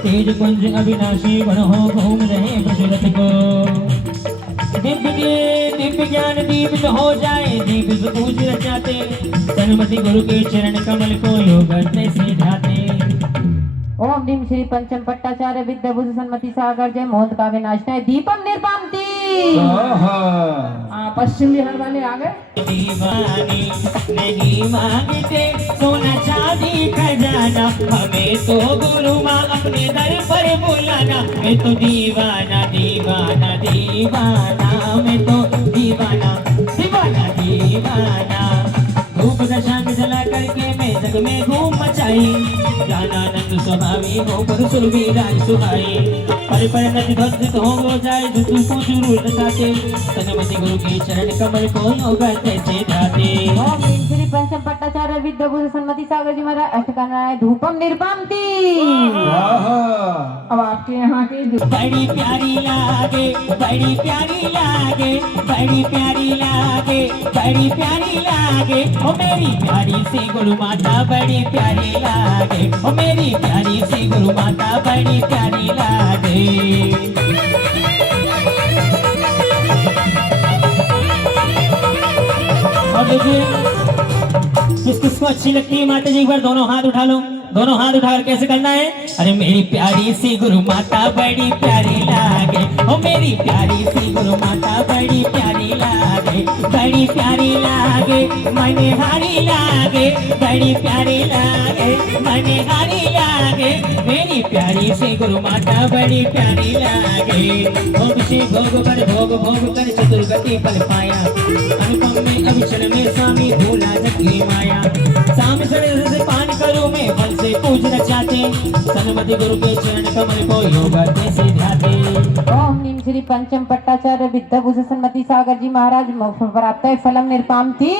तेज पुंज अविनाशी बन हो घूम रहे बसुरथ को। दिव्य ज्ञान दीप जो हो जाए, दीप से पूज रचाते, सन्मति गुरु के चरण कमल को योग से ध्याते। ओम ह्रीं श्री पंचम भट्टाचार्य विद्या बुद्ध सन्मति सागर जय मोहन का विनाशनाय दीपम निर्वामती। पश्चिम बिहार वाले आ गए। दीवानी नहीं मांगते सोना चांदी खजाना, हमें तो गुरु माँ अपने दर पर बुलाना। मैं तो दीवाना दीवाना दीवाना, मैं तो दीवाना दीवाना दीवाना। धूप दशांग जला करके मैं जग में घूम मचाई, ज्ञानानंद स्वभावी हो पर सुरभि राज सुहाई। पर नदी ध्वस्त हो वो जाए जो तुमको जरूर नचाते, सन्मति गुरु के चरण कमल को योग से ध्याते। ओम ह्रीं श्री पंचम भट्टाचार्य विद्या बुद्ध सन्मति सागर जी महाराज अष्टकनाय धूपम निर्वामती। अब आपके यहाँ की बड़ी प्यारी लागे, बड़ी प्यारी लागे, बड़ी प्यारी लागे, बड़ी प्यारी लागे। ओ मेरी प्यारी सी गुरु माता बड़ी प्यारी लागे, ओ मेरी प्यारी सी गुरु माता बड़ी प्यारी लागे। और देखिए किस किसको अच्छी लगती है माता जी, एक बार दोनों हाथ उठा लो। दोनों हाथ उठाकर कैसे करना है? अरे मेरी प्यारी सी गुरु माता बड़ी प्यारी लागे, ओ मेरी प्यारी सी गुरु माता बड़ी प्यारी लागे, बड़ी प्यारी लागे मने हारी लागे, बड़ी प्यारी लागे मने हारी लागे। मेरी प्यारी सी गुरु माता बड़ी प्यारी लागे। भोग से भोग पर भोग भोग कर चतुर्गति पल पाया, अनुपम में अभिचल में स्वामी भूला जगी माया। साम से पान करो में फल से पूज रचाते, सन्मति गुरु के चरण कमल को योग से ध्याते। ओम ह्रीं श्री पंचम भट्टाचार्य विद्या बुद्ध सन्मति सागर जी महाराज प्राप्त फलम निर्पामती।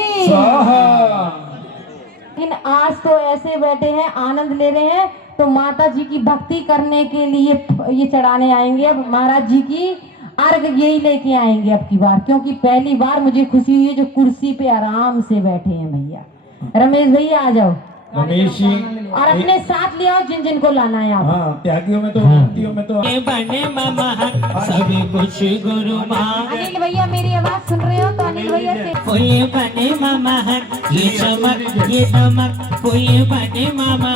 लेकिन आज तो ऐसे बैठे हैं आनंद ले रहे हैं, तो माता जी की भक्ति करने के लिए ये चढ़ाने आएंगे। अब महाराज जी की अर्घ यही लेके आएंगे अब की बार, क्योंकि पहली बार मुझे खुशी हुई है जो कुर्सी पे आराम से बैठे हैं। भैया रमेश भैया आ जाओ, रमेश जी और अपने साथ ले आओ जिन जिन को लाना है आप। हाँ, त्यागियों में तो भक्तियों में तो बने मामा सब कुछ गुरु माँ। अनिल भैया मेरी आवाज सुन रहे हो तो अनिल भैया से फूल बने मामा ये चमक ये दमक, फूल बने मामा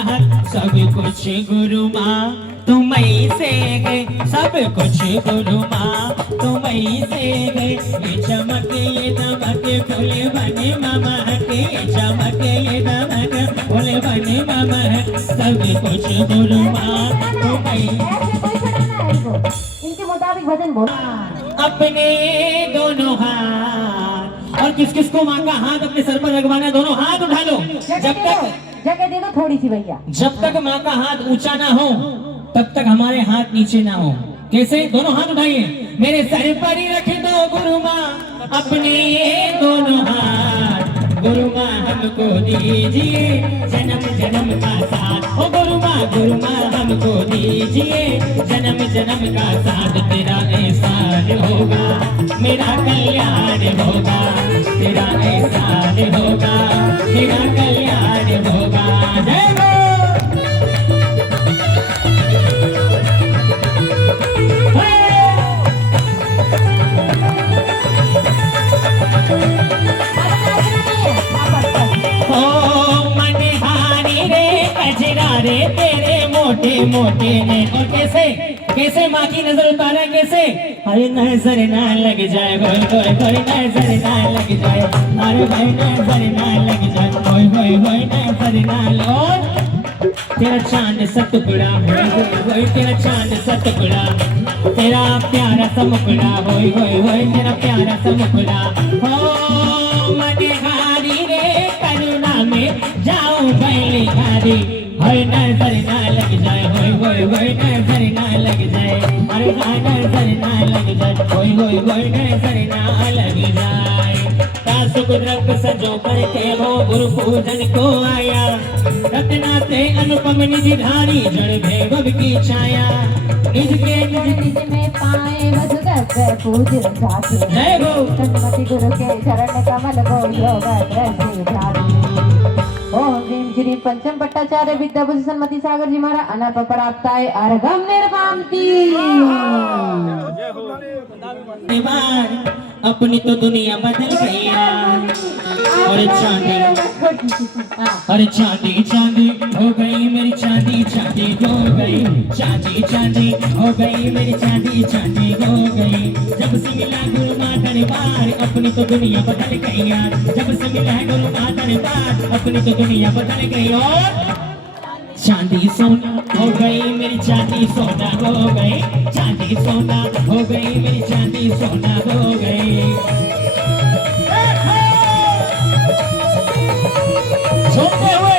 सब कुछ गुरु माँ। तुम ही से गए सब कुछ गुरु माँ, तुम ही से गए ये चमक ये दमक, फूल बने मामा के ये चमक ये दमक, फूल बने मामा सब कुछ गुरु माँ। तुम ही इनके मुताबिक भजन बोलो। अपने दोनों हाथ, और किस किस को माँ का हाथ अपने सर पर रखवाना, दोनों हाथ उठा लो। जगह दे दो थोड़ी सी भैया। जब तक माँ का हाथ ऊंचा ना हो तब तक हमारे हाथ नीचे ना हो। कैसे? दोनों हाथ उठाइए, मेरे सर पर ही रख दो गुरु माँ अपने ये दोनों हाथ, गुरु माँ हमको दीजिए जन्म जन्म का साथ, ओ गुरु माँ हमको दीजिए जन्म जन्म का साथ, तेरा एहसान होगा मेरा कल्याण होगा, तेरा एहसान होगा मेरा कल्याण होगा। जय हो। रे तेरे मोटे मोटे ने, और कैसे कैसे माँ की नजर उतारा, कैसे? अरे नजर ना लग जाए, कोई कोई कोई नजर ना लग जाए, अरे भाई नजर ना लग जाए, कोई कोई कोई नजर ना लो। तेरा चांद सा टुकड़ा होई तेरा चांद सा टुकड़ा, तेरा प्यारा सा मुखड़ा होई तेरा प्यारा सा मुखड़ा। हो मनहारी रे करुणा में जाऊं बैली घारी, होय नजर ना लग जाए, होय नजर ना लग जाए, अरे नजर ना लग जाए, होय नजर ना लग जाए। सुख रंग सजो करके वो गुरु पूजन को आया, रत्ना से अनुपम निधि धारी जड़ भैरव की छाया, निज के निज में पाए वसुदेव पूज जाते, जय हो सन्मति गुरु के चरण कमल को योग दृष्टि जाती। ओम ह्रीं श्री पंचम भट्टाचार्य विद्याभूषण सन्मति सागर जी महाराज अनप प्राप्ताय अर्घम निर्वामती। अपनी तो दुनिया बदल गई, अरे चांदी अरे चांदी चांदी हो गई मेरी चांदी, चांदी हो गई चांदी, चांदी हो गई मेरी चांदी, चांदी हो गई। जब से मिला गुरु माता ने बार, अपनी तो दुनिया बदल गई यार, जब से मिला गुरु माता ने बार, अपनी तो दुनिया बदल गई। और चांदी सोना हो गई मेरी चांदी, सोना हो गई चांदी, सोना हो गई मेरी चांदी, सोना हो गई। सोते हुए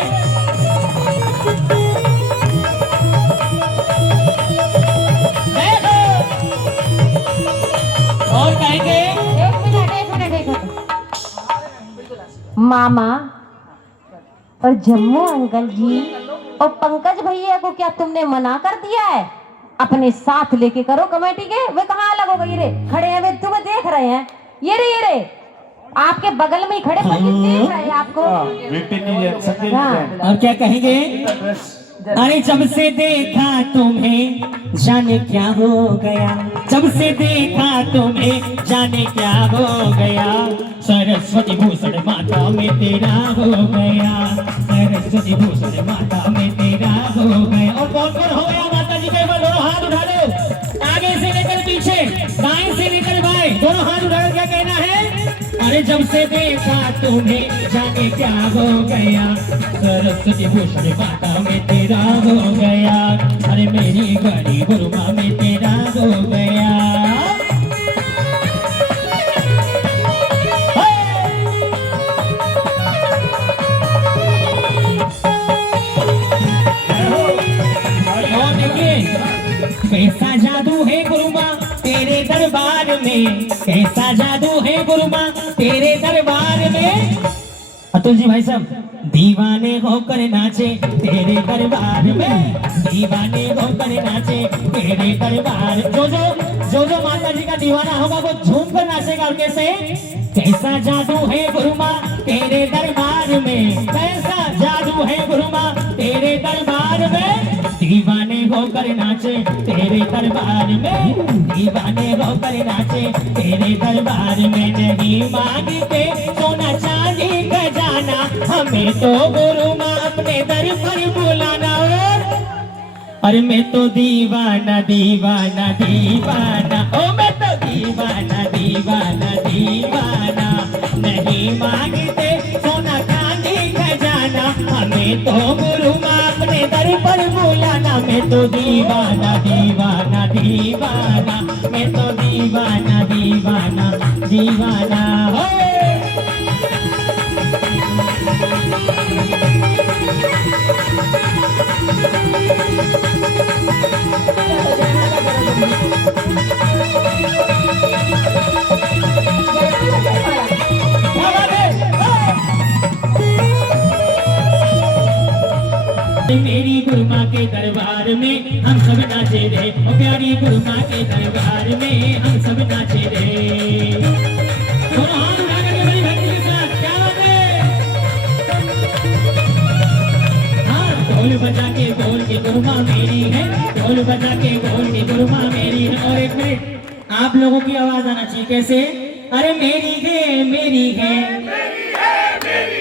और कहेंगे एक मिनट मामा और जम्मू अंकल जी और पंकज भैया को क्या तुमने मना कर दिया है? अपने साथ लेके करो कमेटी के। वे कहाँ अलग हो गई रे? खड़े हैं वे, तुम्हें देख रहे हैं, ये रे आपके बगल में ही खड़े पंडित देख रहे हैं आपको। और क्या कहेंगे? अरे जब से देखा तुम्हें जाने क्या हो गया, जब से देखा तुम्हें जाने क्या हो गया, सरस्वती भूषण माता में तेरा हो गया, सरस्वती भूषण माता में तेरा हो गया। और कौन कौन हो गया माता जी के? दोनों हाथ उठा लो, आगे से लेकर पीछे, दाएं से लेकर बाएं, दोनों हाथ उठा। क्या कहना है? अरे जब से देखा तुम्हें जाने क्या हो गया, सरस्वती भूषण माता में तेरा हो गया, अरे मेरी बड़ी गुरु माँ में तेरा हो गया। कैसा जादू है गुरु माँ तेरे दरबार में, कैसा जादू है गुरु माँ तेरे दरबार में। अतुल जी भाई साहब, दीवाने होकर नाचे तेरे दरबार में, दीवाने होकर नाचे तेरे दरबार। जो माता जी का दीवाना होगा वो झूम कर नाचेगा। और कैसे? कैसा जादू है गुरु माँ तेरे दरबार में, कैसा जादू है गुरु माँ तेरे दरबार में। दीवाने होकर नाचे तेरे दरबार में, दीवाने होकर नाचे तेरे दरबार में। नहीं मांगते सोना चांदी खजाना, हमें तो गुरु माँ अपने दर पर बुलाना। और मैं तो दीवाना दीवाना दीवाना, ओ मैं तो दीवाना दीवाना दीवाना। नहीं मांगते सोना चांदी खजाना, हमें तो गुरु माँ अपने दर पर बुलाना। मैं तो दीवाना दीवाना दीवाना, मैं तो दीवाना दीवाना दीवाना हो। मेरी गुरु माँ के दरबार में हम सब नाचे रे, ओ प्यारी गुरु माँ के दरबार में हम सब नाचे रे। दोनों हाथ उठा करके बड़ी भक्ति के साथ, क्या बात है। हाँ, ढोल बजा के बोल के गुरु माँ मेरी है, ढोल बजा के बोल के गुरु माँ मेरी है। और एक मिनट आप लोगों की आवाज आना चाहिए, कैसे? अरे मेरी है मेरी है मेरी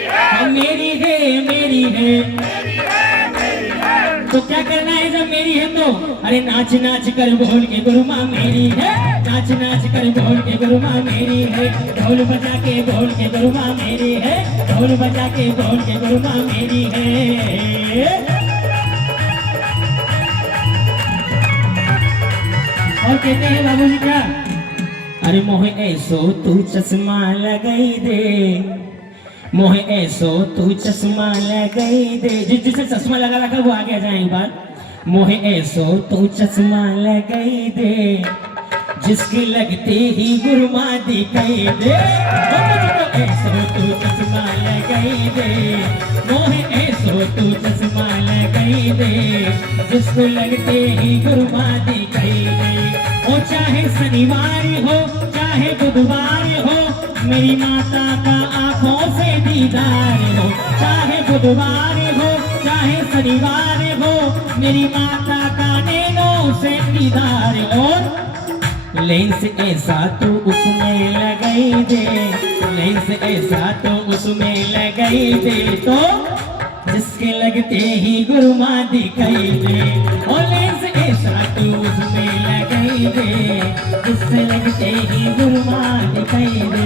है मेरी है मेरी है। तो क्या करना है जब मेरी है तो? अरे नाच नाच कर बोल के गुरु माँ मेरी है, नाच नाच कर बोल के गुरु माँ मेरी है, ढोल बजा के बोल के गुरु माँ मेरी है, ढोल बजा के बोल के गुरु माँ मेरी है। और कहते हैं बाबू जी क्या? अरे मोहे ऐसो तू चश्मा लगाई दे, मोहे ऐसो तू चश्मा लगाई दे। जिसे चश्मा लगा रखा वो आगे आ जाए एक बार। मोहे ऐसो तू चश्मा लगाई दे, जिसके लगते ही गुरु माँ दिखाई दे। ऐसो तू चश्मा लगाई दे, मोहे ऐसो तू चश्मा लगाई दे, जिसको लगते ही गुरु माँ दिखाई दे। ओ चाहे शनिवार हो चाहे बुधवार हो, मेरी माता का आंखों से दीदार हो। चाहे बुधवार हो चाहे शनिवार हो, मेरी माता का नैनों से दीदार हो। लेंस ऐसा तो उसमें लगाई दे, लेंस ऐसा तो उसमें लगाई दे, तो जिसके लगते ही गुरु माँ दिखाई दे। ओ लेंस ऐसा तो उसमें लगाई दे, जिससे लगते ही गुरु माँ दिखाई दे।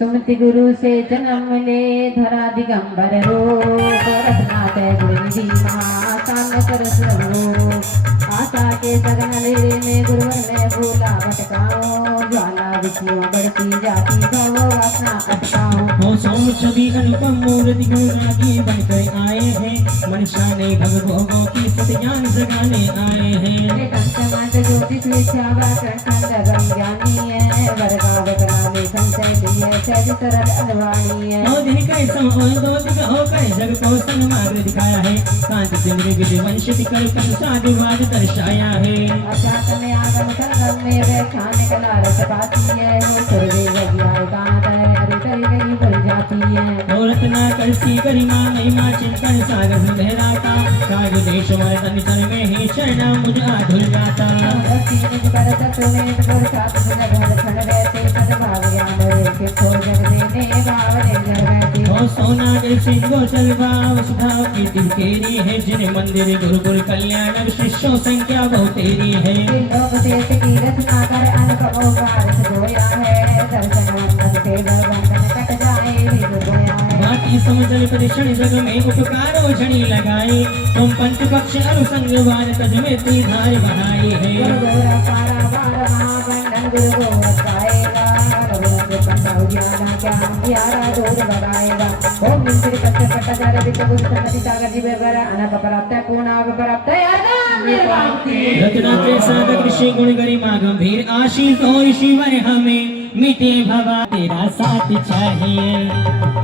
सुमति गुरु से जन्म ले धरा दिगंबर रूप, रत्नाथ गुरुनिधि महासांग सरस रूप। आशा के सगन लेरे में गुरुवर में भूला भटकाओ, ज्वाला विष्णु बढ़ती जाती भव वासना अटकाओ। हो सोम छवि अनुपम मूर्ति गुरुरागी बनकर आए हैं, मनुष्य ने भगभोगों की सत्यान जगाने आए हैं। कंचमांत ज्योतिष विद्या कंठन गम ज्ञानी है, वर्गावत नामे संचय दिए सहज सरल अलवाणी है। दो दिन का ऐसा दो दिन होकर जग को सन्मार्ग दिखाया है, कांति चंद्र विधि वंश कर साधुवाद दर्शाया है। अध्यात्म में आगम संगम में व्याख्यान कला रस पाती है, सर्वे ज्ञानकांत है हरि गई भर जाती है। और रत्ना करसी गरिमा महिमा चिंतन सागर से लहराता, काग देश और तन तन में ही शरणा मुझ आधुर गाता। भक्ति निज पर तत्व में गुर सात घर खड़ रहते, सद्भाव ज्ञान के खो जग देने भाव निर्जर रहते। ओ सोना के सिंगो चलवा वसुधा की तिलकेरी है, जिन मंदिर गुरुकुल कल्याण शिष्यों संख्या बहुत तेरी है। लोक देश की रचना कर अनपमो भारत गोया है, दर्शन वंदन से बंधन कट जाए भी गोया है। बाकी समझल परिक्षण जग में उपकारो झड़ी लगाए, तुम पंच पक्ष अनुसंग वार तज में तीधार बहाई है। गुरु गौरा पारा बार महाबंधन गुरु गोवत गाएगा, रघुनाथ पंचाउ ज्ञाना क्या प्यारा दूर भगाएगा। ओम निंद्रि कच्च पट्टाचार्य विद्या बुद्ध सन्मति सागर जीवे वर अनप प्राप्त पूर्णाग प्राप्त अर्धम निर्वाक्ति। रत्ना के साधक ऋषि गुण गरिमा गंभीर आशीष और शिवर हमें मिटे भवा तेरा साथ चाहिए।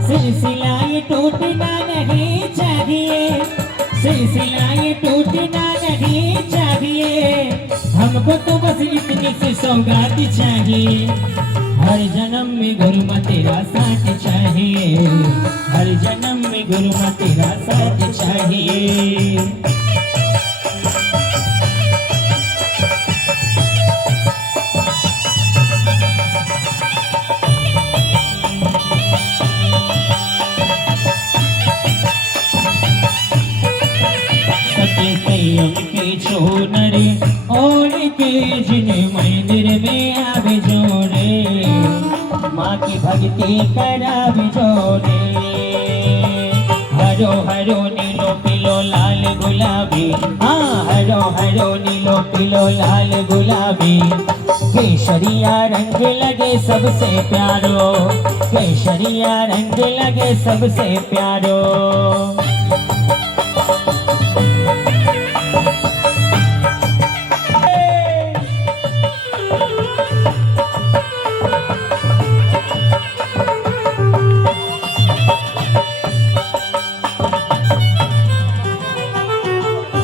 सिलसिला ये टूटना नहीं चाहिए, सिलसिला ये टूटना नहीं चाहिए, हमको तो बस इतनी सी सौगात चाहिए। हर जन्म में गुरु माँ तेरा साथ चाहिए, हर जन्म में गुरु माँ तेरा साथ चाहिए। छोनरे और के जिन मंदिर में आब जोड़े, माँ की भक्ति कराब जोड़े। हरो हरो नीलो पिलो लाल गुलाबी, हाँ हरो हरो नीलो पिलो लाल गुलाबी। केसरिया रंग लगे सबसे प्यारो, केसरिया रंग लगे सबसे प्यारो।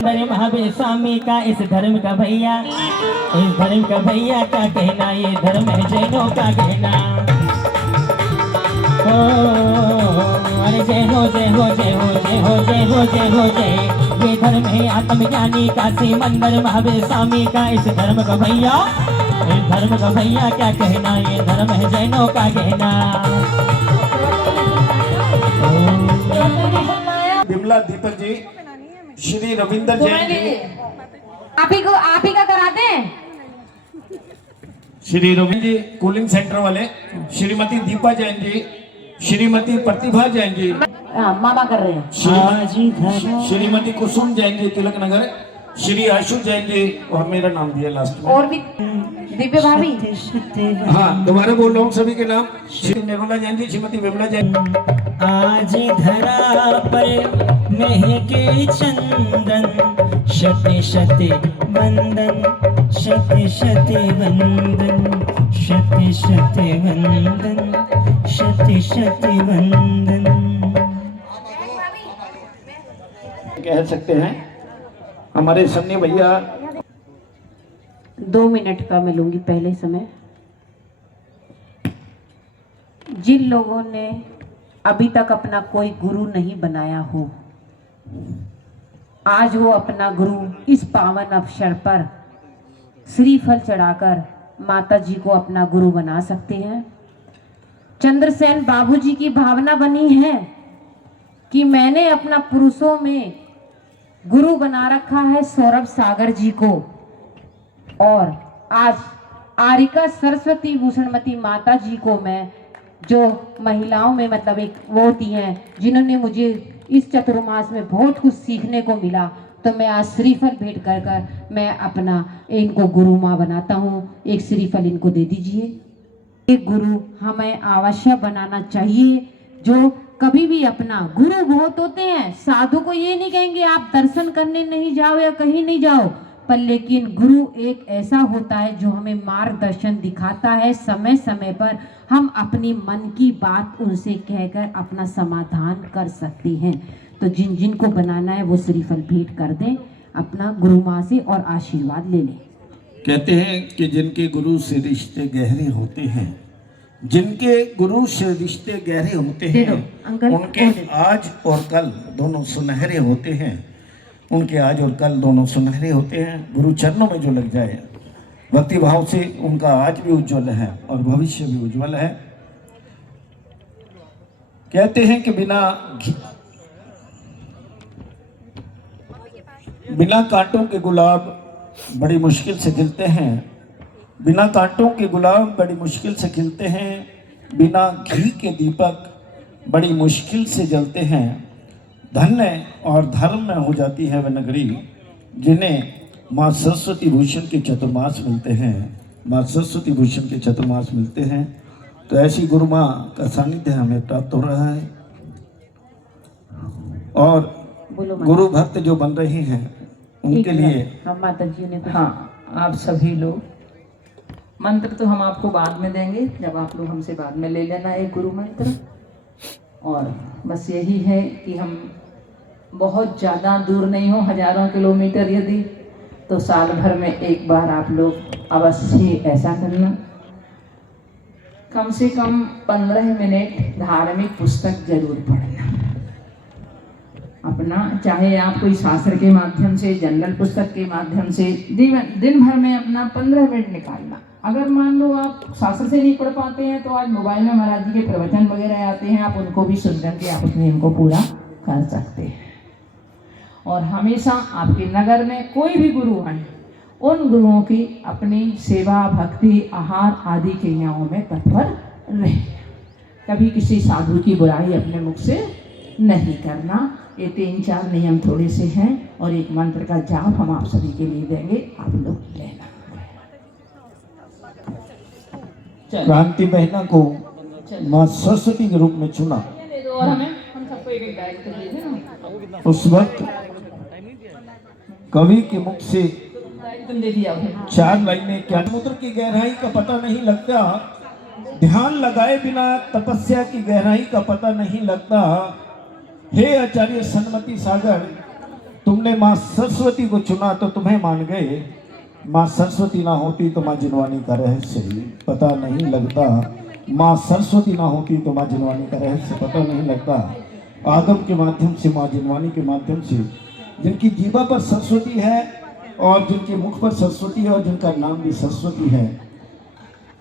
मंदिर महावीर स्वामी का, इस धर्म का भैया, इस धर्म का भैया क्या कहना, ये धर्म है जैनों का कहना। अरे जय हो जय हो जय हो जय हो जय हो जय हो जय। ये धर्म है आत्मज्ञानी काशी मंदिर महावीर स्वामी का, इस धर्म का भैया, इस धर्म का भैया क्या कहना, ये धर्म है जैनों का कहना। विमला दीपक जी, श्री रविंदर जैन जी, आप ही का कराते हैं। श्री रविंद्र जी कूलिंग सेंटर वाले, श्रीमती दीपा जैन जी, श्रीमती प्रतिभा जैन जी, मामा कर रहे हैं। श्रीमती कुसुम जैन जी तिलक नगर, श्री आशु जैन जी, और मेरा नाम दिया लास्ट में, और भी दिव्य भाभी। हाँ दोबारा बोल रहा हूँ सभी के नाम, श्री निर्मला जैन जी, श्रीमती विमला जैन। आज धरा पर महके चंदन, शते शते वंदन, शते शते वंदन, शते शते वंदन, शते शते वंदन। कह सकते हैं हमारे सन्नी भैया। 2 मिनट का मैं लूंगी पहले समय। जिन लोगों ने अभी तक अपना कोई गुरु नहीं बनाया हो, आज वो अपना गुरु इस पावन अवसर पर श्रीफल चढ़ाकर माता जी को अपना गुरु बना सकते हैं। चंद्रसेन बाबूजी की भावना बनी है कि मैंने अपना पुरुषों में गुरु बना रखा है सौरभ सागर जी को, और आज आरिका सरस्वती भूषणमती माता जी को मैं, जो महिलाओं में मतलब एक वो होती हैं जिन्होंने मुझे इस चतुर्मास में बहुत कुछ सीखने को मिला, तो मैं आज श्रीफल भेंट कर कर मैं अपना इनको गुरु माँ बनाता हूँ। एक श्रीफल इनको दे दीजिए। एक गुरु हमें आवश्यक बनाना चाहिए, जो कभी भी अपना गुरु बहुत होते हैं। साधु को ये नहीं कहेंगे आप दर्शन करने नहीं जाओ या कहीं नहीं जाओ, पर लेकिन गुरु एक ऐसा होता है जो हमें मार्गदर्शन दिखाता है। समय समय पर हम अपनी मन की बात उनसे कहकर अपना समाधान कर सकते हैं। तो जिन जिन को बनाना है वो श्रीफल भेंट कर दें अपना गुरु माँ से और आशीर्वाद ले लें। कहते हैं कि जिनके गुरु से रिश्ते गहरे होते हैं, जिनके गुरु से रिश्ते गहरे होते हैं, उनके आज और कल दोनों सुनहरे होते हैं। उनके आज और कल दोनों सुनहरे होते हैं। गुरु चरणों में जो लग जाए भक्ति भाव से, उनका आज भी उज्जवल है और भविष्य भी उज्जवल है। कहते हैं कि बिना कांटों के गुलाब बड़ी मुश्किल से खिलते हैं, बिना कांटों के गुलाब बड़ी मुश्किल से खिलते हैं, बिना घी के दीपक बड़ी मुश्किल से जलते हैं। धन्य और धर्म में हो जाती है वह नगरी जिन्हें माँ सरस्वती भूषण के चतुर्मास मिलते हैं, माँ सरस्वती भूषण के चतुर्मास मिलते हैं। तो ऐसी गुरु माँ का सानिध्य हमें प्राप्त हो रहा है, और गुरु भक्त जो बन रहे हैं उनके लिए हम माता जी ने हाँ, आप सभी लोग मंत्र तो हम आपको बाद में देंगे, जब आप लोग हमसे बाद में ले लेना एक गुरु मंत्र। और बस यही है कि हम बहुत ज़्यादा दूर नहीं हो, हजारों किलोमीटर यदि, तो साल भर में एक बार आप लोग अवश्य ऐसा करना। कम से कम 15 मिनट धार्मिक पुस्तक जरूर पढ़ना अपना, चाहे आप कोई शास्त्र के माध्यम से, जनरल पुस्तक के माध्यम से, दिन भर में अपना 15 मिनट निकालना। अगर मान लो आप शास्त्र से नहीं पढ़ पाते हैं तो आज मोबाइल में महाराज जी के प्रवचन वगैरह आते हैं, आप उनको भी सुन करके आप अपने इनको पूरा कर सकते हैं। और हमेशा आपके नगर में कोई भी गुरु आए, उन गुरुओं की अपनी सेवा, भक्ति, आहार आदि क्रियाओं में तत्पर रहे। कभी किसी साधु की बुराई अपने मुख से नहीं करना। ये 3-4 नियम थोड़े से हैं, और एक मंत्र का जाप हम आप सभी के लिए देंगे, आप लोग लेना। क्रांति बहना को माँ सरस्वती के रूप में चुना। और हमें हम सबको एक दायित्व दे देना। उस वक्त कवि के मुख से तुम दे दिया 4 लाइनें, क्या समुद्र की गहराई का पता नहीं लगता, ध्यान लगाए बिना तपस्या की गहराई का पता नहीं लगता। हे आचार्य सन्मति सागर, तुमने माँ सरस्वती को चुना तो तुम्हें मान गए, माँ सरस्वती ना होती तो माँ जिनवानी का रहस्य ही पता नहीं लगता। माँ सरस्वती ना होती तो माँ जिनवानी का रहस्य पता नहीं लगता। आदम के माध्यम से, माँ जिनवानी के माध्यम से, जिनकी जीवा पर सरस्वती है और जिनके मुख पर सरस्वती है और जिनका नाम भी सरस्वती है,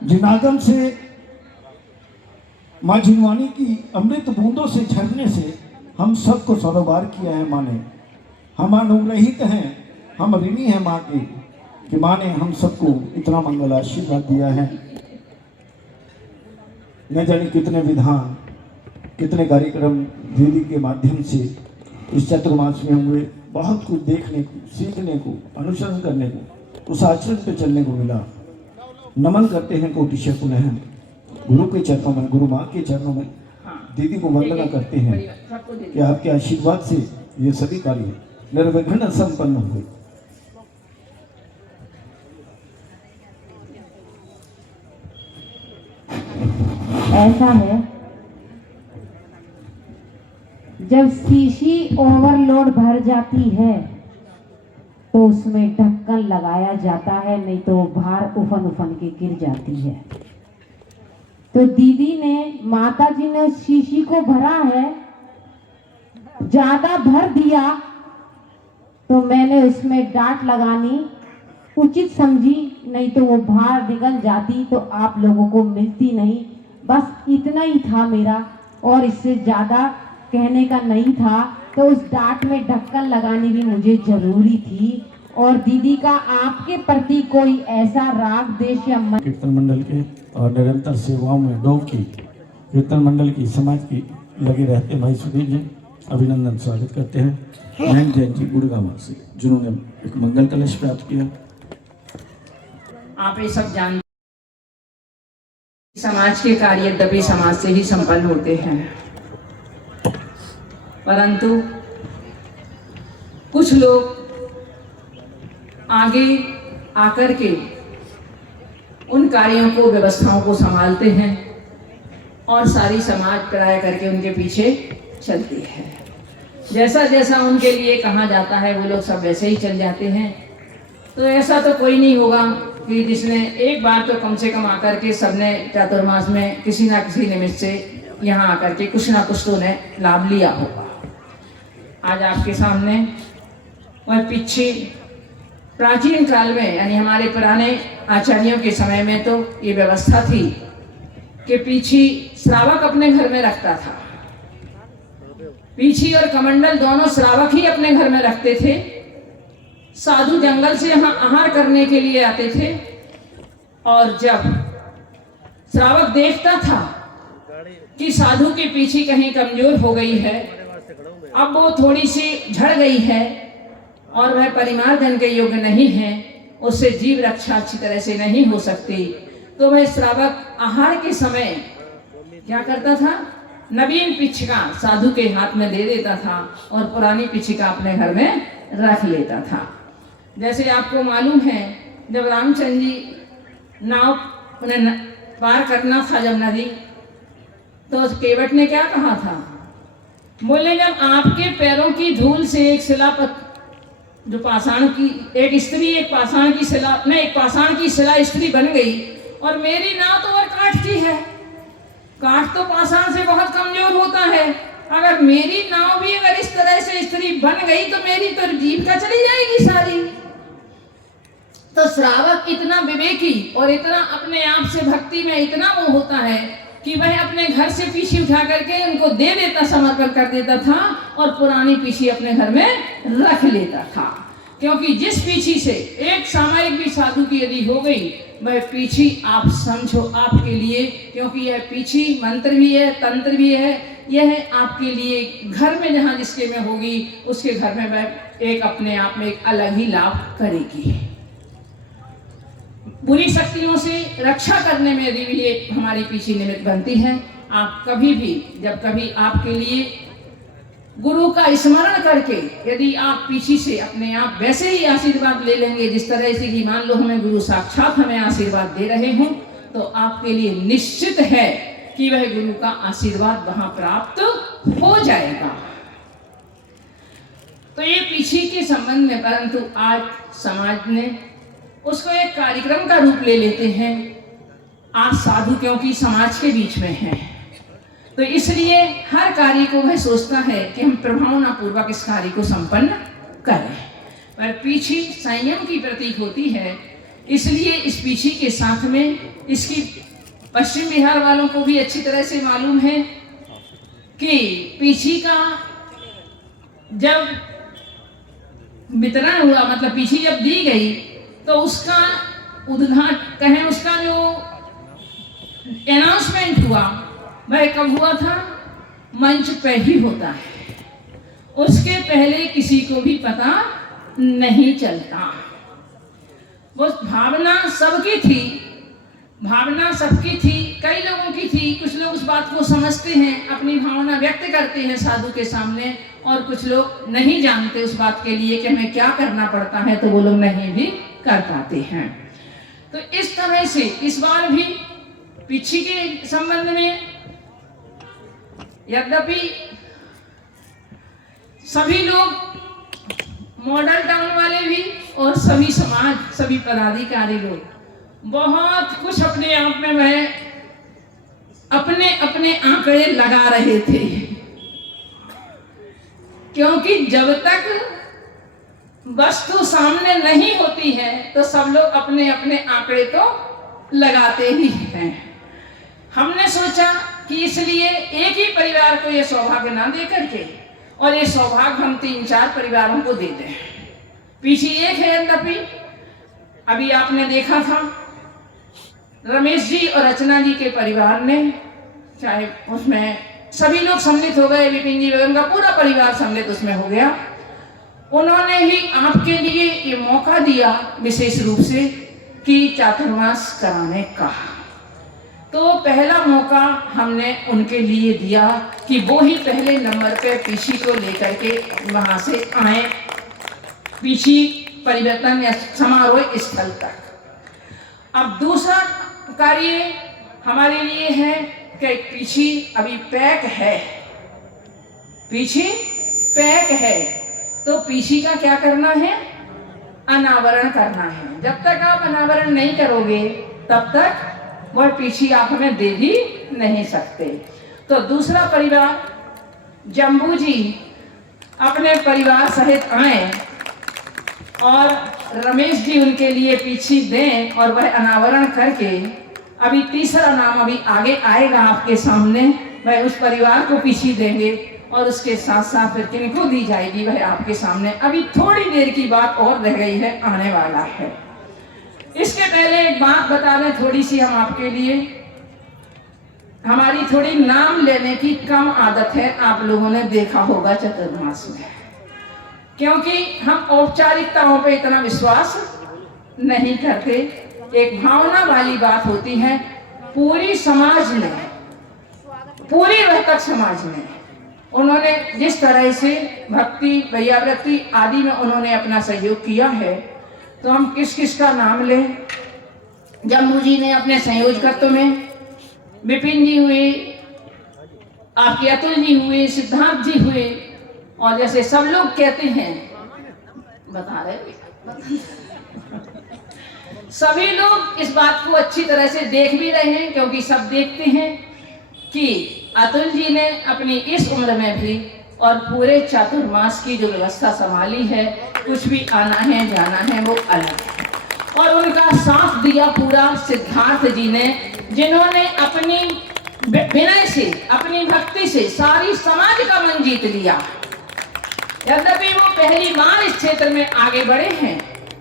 जिन आगम से, माँ जिनवानी की अमृत बूंदों से झरने से हम सबको सरोबार किया है माँ ने। हम अनुग्रहित हैं, हम ऋणी हैं माँ की कि माँ ने हम सबको इतना मंगल आशीर्वाद दिया है। न जाने कितने विधान, कितने कार्यक्रम दीदी के माध्यम से इस चतुर्मास में हुए। बहुत कुछ देखने को, सीखने को, अनुसरण करने को, उस आचरण पे चलने को मिला। नमन करते हैं कोटिशय पुनः गुरु के चरणों में, गुरु माँ के चरणों में दीदी को वंदना करते हैं कि आपके आशीर्वाद से ये सभी कार्य निर्विघ्न संपन्न हुए। ऐसा है, जब शीशी ओवरलोड भर जाती है तो उसमें ढक्कन लगाया जाता है, नहीं तो भार उफन उफन के गिर जाती है। तो दीदी ने, माता जी ने शीशी को भरा है, ज्यादा भर दिया तो मैंने उसमें डांट लगानी उचित समझी, नहीं तो वो भार निकल जाती तो आप लोगों को मिलती नहीं। बस इतना ही था मेरा, और इससे ज्यादा कहने का नहीं था। तो उस डांट में ढक्कन लगानी भी मुझे जरूरी थी। और दीदी का आपके प्रति कोई ऐसा राग, द्वेष या मन। कीर्तन मंडल के और निरंतर सेवाओं में डोब की कीर्तन मंडल की, समाज की लगे रहते भाई सुधीर जी, अभिनंदन स्वागत करते हैं। महंत जैन जी गुड़गांव से, जिन्होंने एक मंगल कलश प्राप्त किया। आप ये सब जानते, समाज के कार्य यद्यपि समाज से ही संपन्न होते हैं, परंतु कुछ लोग आगे आकर के उन कार्यों को, व्यवस्थाओं को संभालते हैं और सारी समाज पराया करके उनके पीछे चलती है। जैसा जैसा उनके लिए कहा जाता है वो लोग सब वैसे ही चल जाते हैं। तो ऐसा तो कोई नहीं होगा कि जिसने एक बार तो कम से कम आकर के सबने चातुर्मास में किसी ना किसी निमित्त से यहाँ आकर के कुछ ना कुछ तो ने लाभ लिया होगा। आज आपके सामने और पीछे प्राचीन काल में, यानी हमारे पुराने आचार्यों के समय में तो ये व्यवस्था थी कि पीछी श्रावक अपने घर में रखता था। पीछी और कमंडल दोनों श्रावक ही अपने घर में रखते थे। साधु जंगल से यहाँ आहार करने के लिए आते थे, और जब श्रावक देखता था कि साधु की पीछी कहीं कमजोर हो गई है, अब वो थोड़ी सी झड़ गई है और वह परिमार्जन के योग्य नहीं है, उससे जीव रक्षा अच्छी तरह से नहीं हो सकती, तो वह श्रावक आहार के समय क्या करता था, नवीन पिछका साधु के हाथ में दे देता था और पुरानी पिछिका अपने घर में रख लेता था। जैसे आपको मालूम है, जब रामचंद्र जी नाव उन्हें पार करना था जब नदी, तो केवट ने क्या कहा था, बोले जब आपके पैरों की धूल से एक शिला पर, जो पाषाण की एक स्त्री, एक पाषाण की शिला में, एक पाषाण की शिला स्त्री बन गई, और मेरी नाव तो और काठ की है, काठ तो पाषाण से बहुत कमजोर होता है, अगर मेरी नाव भी अगर इस तरह से स्त्री बन गई तो मेरी तो जीविका चली जाएगी सारी। तो श्रावक इतना विवेकी और इतना अपने आप से भक्ति में इतना वो होता है कि वह अपने घर से पीछी उठा करके उनको दे देता, समर्पण कर देता था, और पुरानी पीछी अपने घर में रख लेता था। क्योंकि जिस पीछी से एक सामायिक भी साधु की यदि हो गई, वह पीछी आप समझो आपके लिए, क्योंकि यह पीछी मंत्र भी है, तंत्र भी है, यह आपके लिए घर में जहाँ जिसके में होगी उसके घर में वह एक अपने आप में एक अलग ही लाभ करेगी। बुरी शक्तियों से रक्षा करने में यदि भी ये हमारी पीछी निमित्त बनती है। आप कभी भी, जब कभी आपके लिए गुरु का स्मरण करके यदि आप पीछी से अपने आप वैसे ही आशीर्वाद ले लेंगे जिस तरह से कि मान लो हमें गुरु साक्षात हमें आशीर्वाद दे रहे हों, तो आपके लिए निश्चित है कि वह गुरु का आशीर्वाद वहां प्राप्त हो जाएगा। तो ये पीछे के संबंध में, परंतु आज समाज ने उसको एक कार्यक्रम का रूप ले लेते हैं। आज साधु क्योंकि समाज के बीच में हैं, तो इसलिए हर कार्य को वह सोचता है कि हम प्रभावना पूर्वक इस कार्य को संपन्न करें, पर पीछे संयम की प्रतीक होती है। इसलिए इस पीछे के साथ में इसकी पश्चिम बिहार वालों को भी अच्छी तरह से मालूम है कि पीछे का जब वितरण हुआ, मतलब पीछे जब दी गई, तो उसका उद्घाटन कहें, उसका जो अनाउंसमेंट हुआ वह कब हुआ था? मंच पे ही होता है, उसके पहले किसी को भी पता नहीं चलता। वो भावना सबकी थी, भावना सबकी थी, कई लोगों की थी। कुछ लोग उस बात को समझते हैं, अपनी भावना व्यक्त करते हैं साधु के सामने, और कुछ लोग नहीं जानते उस बात के लिए कि हमें क्या करना पड़ता है, तो वो लोग नहीं भी कर पाते हैं। तो इस तरह से इस बार भी पीछे के संबंध में, यद्यपि सभी लोग मॉडल टाउन वाले भी और सभी समाज, सभी पदाधिकारी लोग बहुत कुछ अपने आप में वह अपने अपने आंकड़े लगा रहे थे, क्योंकि जब तक वस्तु सामने नहीं होती है तो सब लोग अपने अपने आंकड़े तो लगाते ही हैं। हमने सोचा कि इसलिए एक ही परिवार को ये सौभाग्य ना दे करके, और ये सौभाग्य हम 3-4 परिवारों को देते हैं। पीछे एक है यद्यपि, अभी आपने देखा था रमेश जी और रचना जी के परिवार ने, चाहे उसमें सभी लोग सम्मिलित हो गए, विपिन जी वगैरह का पूरा परिवार सम्मिलित उसमें हो गया। उन्होंने ही आपके लिए ये मौका दिया विशेष रूप से कि चातुर्मास कराने का। तो पहला मौका हमने उनके लिए दिया कि वो ही पहले नंबर पे पीछी को लेकर के वहां से आए, पीछी परिवर्तन या समारोह स्थल तक। अब दूसरा कार्य हमारे लिए है कि पीछी अभी पैक है, पीछी पैक है, तो पीछी का क्या करना है? अनावरण करना है। जब तक आप अनावरण नहीं करोगे तब तक वह पीछी आप हमें दे भी नहीं सकते। तो दूसरा परिवार जम्बू जी अपने परिवार सहित आए और रमेश जी उनके लिए पीछी दें और वह अनावरण करके, अभी तीसरा नाम अभी आगे आएगा आपके सामने, वह उस परिवार को पीछी देंगे और उसके साथ साथ फिर किनको दी जाएगी वह आपके सामने अभी थोड़ी देर की बात और रह गई है, आने वाला है। इसके पहले एक बात बता दें थोड़ी सी हम आपके लिए, हमारी थोड़ी नाम लेने की कम आदत है, आप लोगों ने देखा होगा चतुर्मास में, क्योंकि हम औपचारिकताओं पे इतना विश्वास नहीं करते। एक भावना वाली बात होती है। पूरी समाज में, पूरी रोहतक समाज में उन्होंने जिस तरह से भक्ति, वैयावृत्ति आदि में उन्होंने अपना सहयोग किया है, तो हम किस किस का नाम लें? जम्मू जी ने अपने संयोजकत्व में, विपिन जी हुए, आपके अतुल जी हुए, सिद्धार्थ जी हुए, और जैसे सब लोग कहते हैं, बता रहे सभी लोग इस बात को अच्छी तरह से देख भी रहे हैं, क्योंकि सब देखते हैं कि अतुल जी ने अपनी इस उम्र में भी और पूरे चातुर्मास की जो व्यवस्था संभाली है, कुछ भी आना है जाना है वो अलग है। और उनका साथ दिया पूरा सिद्धार्थ जी ने, जिन्होंने अपनी विनय से, अपनी भक्ति से सारी समाज का मन जीत लिया। यद्यपि वो पहली बार इस क्षेत्र में आगे बढ़े हैं,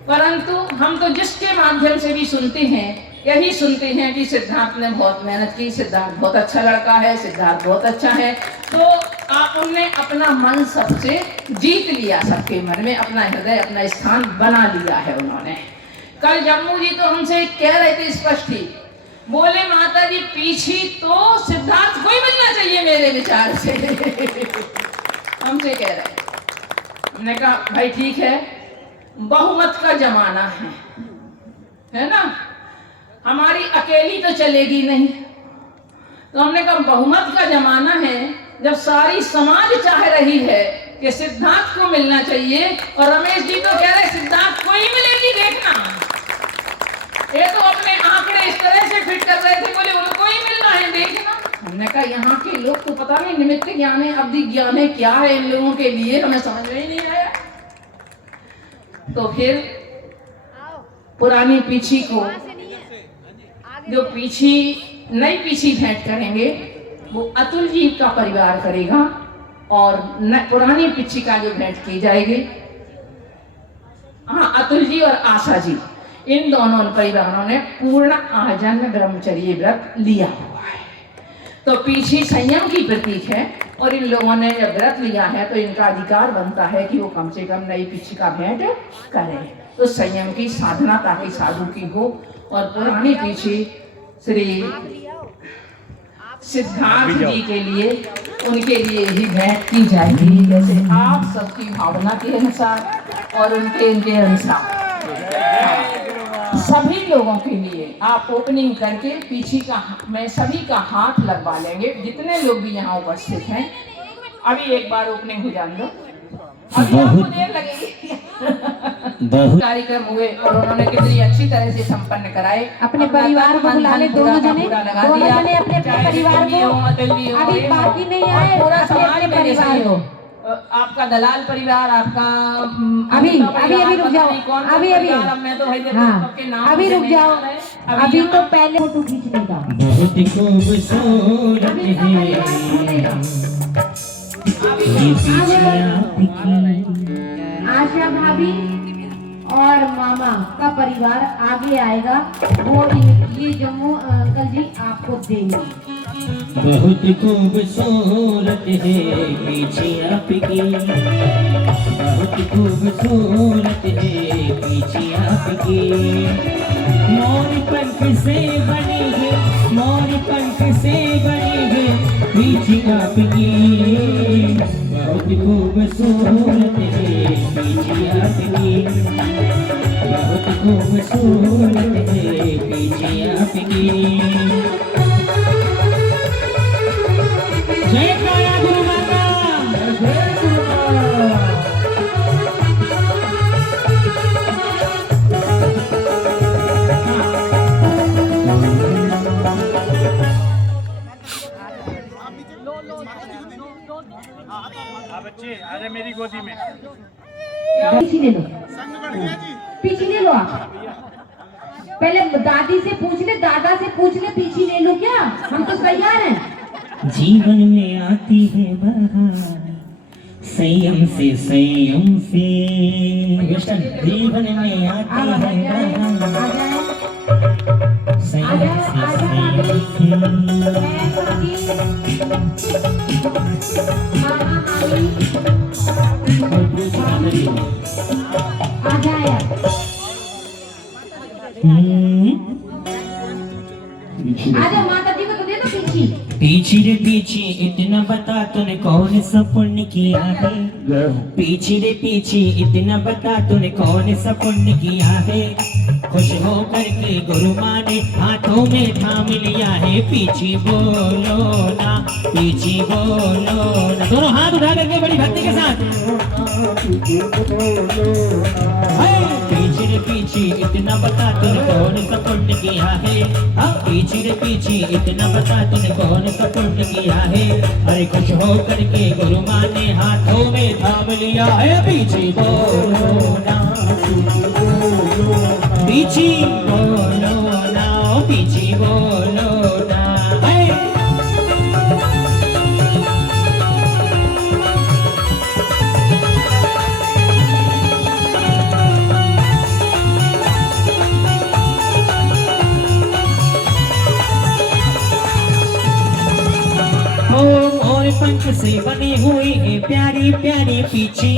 परंतु हम तो जिसके माध्यम से भी सुनते हैं, यही सुनते हैं कि सिद्धार्थ ने बहुत मेहनत की, सिद्धार्थ बहुत अच्छा लड़का है, सिद्धार्थ बहुत अच्छा है। तो आप उनने अपना मन सबसे जीत लिया, सबके मन में अपना हृदय, अपना स्थान बना लिया है उन्होंने। कल जम्मू जी तो हमसे कह रहे थे स्पष्ट ही, बोले माता जी पीछे तो सिद्धार्थ को ही मिलना चाहिए मेरे विचार से हमसे कह रहे। हमने कहा भाई ठीक है, बहुमत का जमाना है ना, हमारी अकेली तो चलेगी नहीं। तो हमने कहा बहुमत का जमाना है, जब सारी समाज चाह रही है कि सिद्धार्थ को मिलना चाहिए, और रमेश जी तो कह रहे सिद्धार्थ को ही मिलेगी, देखना। ये तो अपने आंकड़े इस तरह से फिट कर रहे थे, बोले उनको ही मिलना है, देखना। हमने कहा यहाँ के लोग तो पता नहीं निमित्त ज्ञान है, अवधि ज्ञान है, क्या है इन लोगों के लिए, हमें समझ में ही नहीं आया। तो फिर पुरानी पीछी को, जो पीछी नई पीछी भेंट करेंगे वो अतुल जी का परिवार करेगा, और पुरानी पीछी का जो भेंट की जाएगी, हाँ, अतुल जी और आशा जी, इन दोनों परिवारों ने पूर्ण आजन्म ब्रह्मचर्य व्रत लिया हुआ है। तो पीछी संयम की प्रतीक है, और इन लोगों ने जब व्रत लिया है तो इनका अधिकार बनता है कि वो कम से कम नई पीछी का भेंट करें। तो संयम की साधना ताकि साधु की हो, और पुरानी पीछी श्री सिद्धार्थ जी के लिए, उनके लिए ही भेंट की जाएगी, जैसे आप सबकी भावना के अनुसार और उनके अनुसार सभी लोगों के लिए आप ओपनिंग करके पीछे का मैं सभी का हाथ लगवा लेंगे, जितने लोग भी यहाँ उपस्थित हैं। अभी एक बार ओपनिंग हो जाने दो, अभी आपको देर लगेगी। कार्यक्रम हुए और उन्होंने कितनी अच्छी तरह से संपन्न कराए। अपने परिवार को बुला ले, दोनों जने अपने परिवार को, अभी बाकी नहीं आए, पूरा समाज में परिवार हो, आपका दलाल परिवार, आपका अभी रुक जाओ, अभी मैं तो भाई हाँ, अभी रुक जाओ, अभी तो पहले फोटो खींचने का। बहुत खूबसूरत है आशा भाभी और मामा का परिवार आगे आएगा, वो ये जम्मू अंकल जी आपको देंगे। बहुत खूबसूरत है पीछे आपकी, बहुत खूबसूरत है पीछे आपकी। मोर पंख से बनी है, मोर पंख से बनी है पीछे आपकी। बहुत खूबसूरत है पीछे आपकी, बहुत खूबसूरत है पीछे आपकी। जय काया गुरु माता, जय गुरु माता। बच्चे अरे मेरी गोदी में पीछे ले लो, पीछे ले लो आप। पहले दादी से पूछ ले, दादा से पूछ ले, पीछे ले लो क्या, हम तो तैयार हैं। जीवन में आती है बहार संयम से, संयम से जीवन में आती है बहार संयम से, संयम आजा माता जी को तो दे दो पीछे। पीछे रे पीछे इतना बता तूने कौन सा पुण्य किया है, पीछे रे पीछे इतना बता तूने कौन सा पुण्य किया है। खुश हो करके गुरु माँ ने हाथों में थाम लिया है, पीछे बोलो ना, पीछे बोलो ना। दोनों हाथ उठा करके बड़ी भक्ति के साथ पीछे रे पीछे इतना बता तूने कौन सा पुण्य किया है, पीछे रे पीछे इतना बता तूने कौन सा पुण्य किया है। अरे खुश हो करके गुरु माँ ने हाथों में थाम लिया है, पीछे बोलो ना, पीछे बोलो ना, पीछे बोलो ना। मोर पंख से बनी हुई है प्यारी प्यारी पीछी,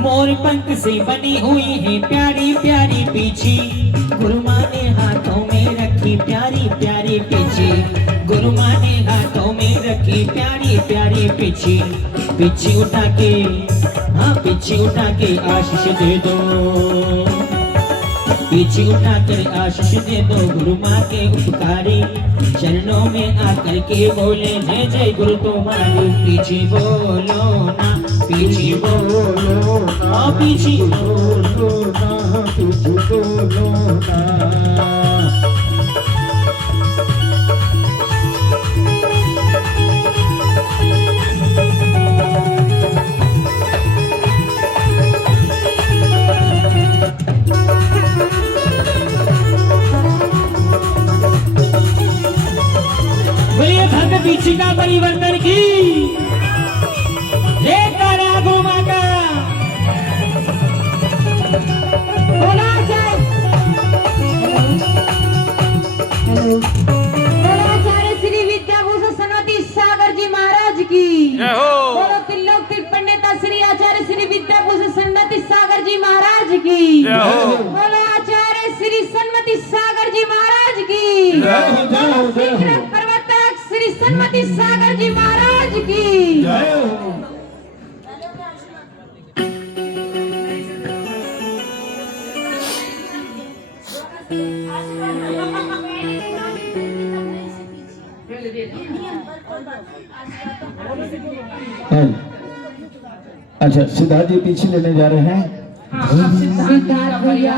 मोर पंख से बनी हुई है प्यारी प्यारी पीछी। गुरु माँ ने हाथों में रखी प्यारी प्यारी पीछी, गुरु माँ ने हाथों में रखी प्यारी प्यारी पीछी। पीछे उठा के, हाँ पीछे उठा के आशीष दे दो, पीछे उठाकर आशीष दे दो गुरु माँ के उपकारी, चरणों में आकर के बोले जय जय गुरु तुम्हारी। पीछे बोलो ना, पीछे बोलो ना, पीछे बोलो ना, पीछे बोलो ना। बोलिए भक्त पीछे का परिवर्तन की जय काला गुरु माँ का। बोला जय बोलाचार्य श्री विद्याभूषण सनोती सागर जी महाराज की जय हो। बोलो त्रिलोक त्रिपन्न नेता श्री आचार्य श्री विद्याभूषण सन्मति सागर जी महाराज की जय हो। बोलो आचार्य श्री सन्मति सागर जी महाराज की बोलो शिखर प्रवर्तक श्री सन्मति सागर जी महाराज की। अच्छा सिद्धार्थ जी पीछे लेने जा रहे हैं। सिद्धार्थ भैया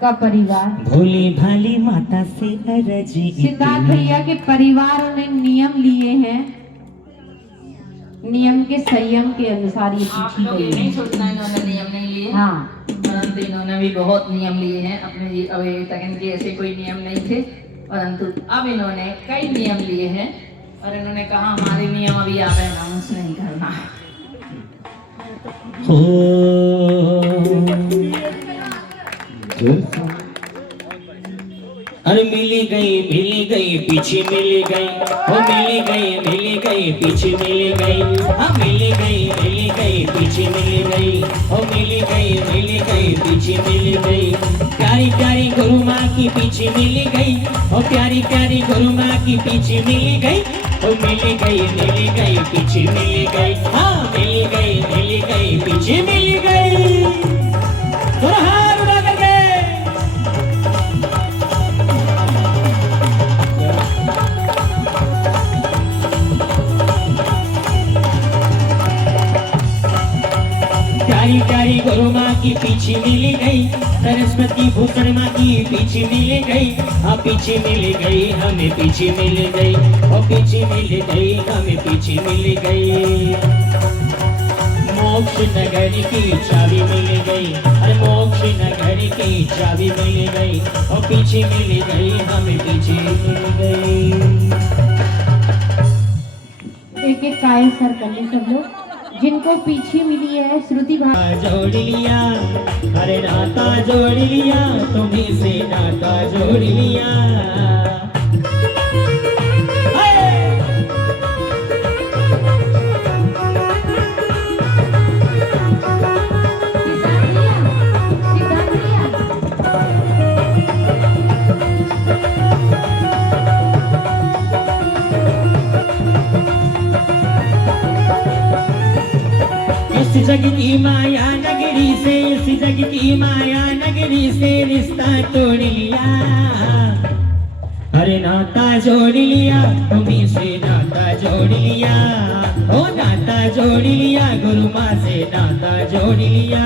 का परिवार, भोली भाली माता से अरजी, सिद्धार्थ भैया के परिवार ने नियम लिए हैं, नियम के संयम के अनुसार ये आप चिट्ठी लोग गई ये है। नहीं सोचना इन्होंने नियम नहीं लिए, हाँ परंतु इन्होंने भी बहुत नियम लिए हैं अपने अभी तक इनके ऐसे कोई नियम नहीं थे, परंतु अब इन्होंने कई नियम लिए हैं और इन्होंने कहा हमारे नियम अभी आप अनाउंस नहीं करना है। अरे मिली गई पीछे मिली गई, ओ मिली गई पीछे मिली गई, हाँ मिली गई पीछे मिली गई, ओ मिली गई पीछे मिली गई। प्यारी प्यारी गुरु माँ की पीछे मिली गई, ओ प्यारी प्यारी गुरु माँ की पीछे मिली गई, ओ मिली गई पीछे मिली गई, हाँ मिली गई पीछे मिली गई। हाथ उठा करके प्यारी प्यारी गुरु माँ की पीछे मिली गई, सरस्वती भूषण माँ की पीछे मिली गई, हाँ पीछे मिली गई हमें पीछे मिली गई, और पीछे मिली गई हमें पीछे मिली गई। मोक्ष नगर की चाबी मिल गई, अरे मोक्ष नगर की चाबी मिल गई, और पीछे मिल गई हमें पीछे मिल गई। एक एक कायल सर कर ले सब लोग, जिनको पीछे मिली है श्रुति जोड़ लिया, अरे नाता जोड़ लिया, तुम्ही से नाता जोड़ लिया। इस जग की माया नगरी से, इस जग की माया नगरी से रिश्ता तोड़ लिया, अरे नाता जोड़ लिया, तुम्ही से नाता जोड़ लिया, ओ नाता जोड़ लिया, गुरु माँ से नाता जोड़ लिया।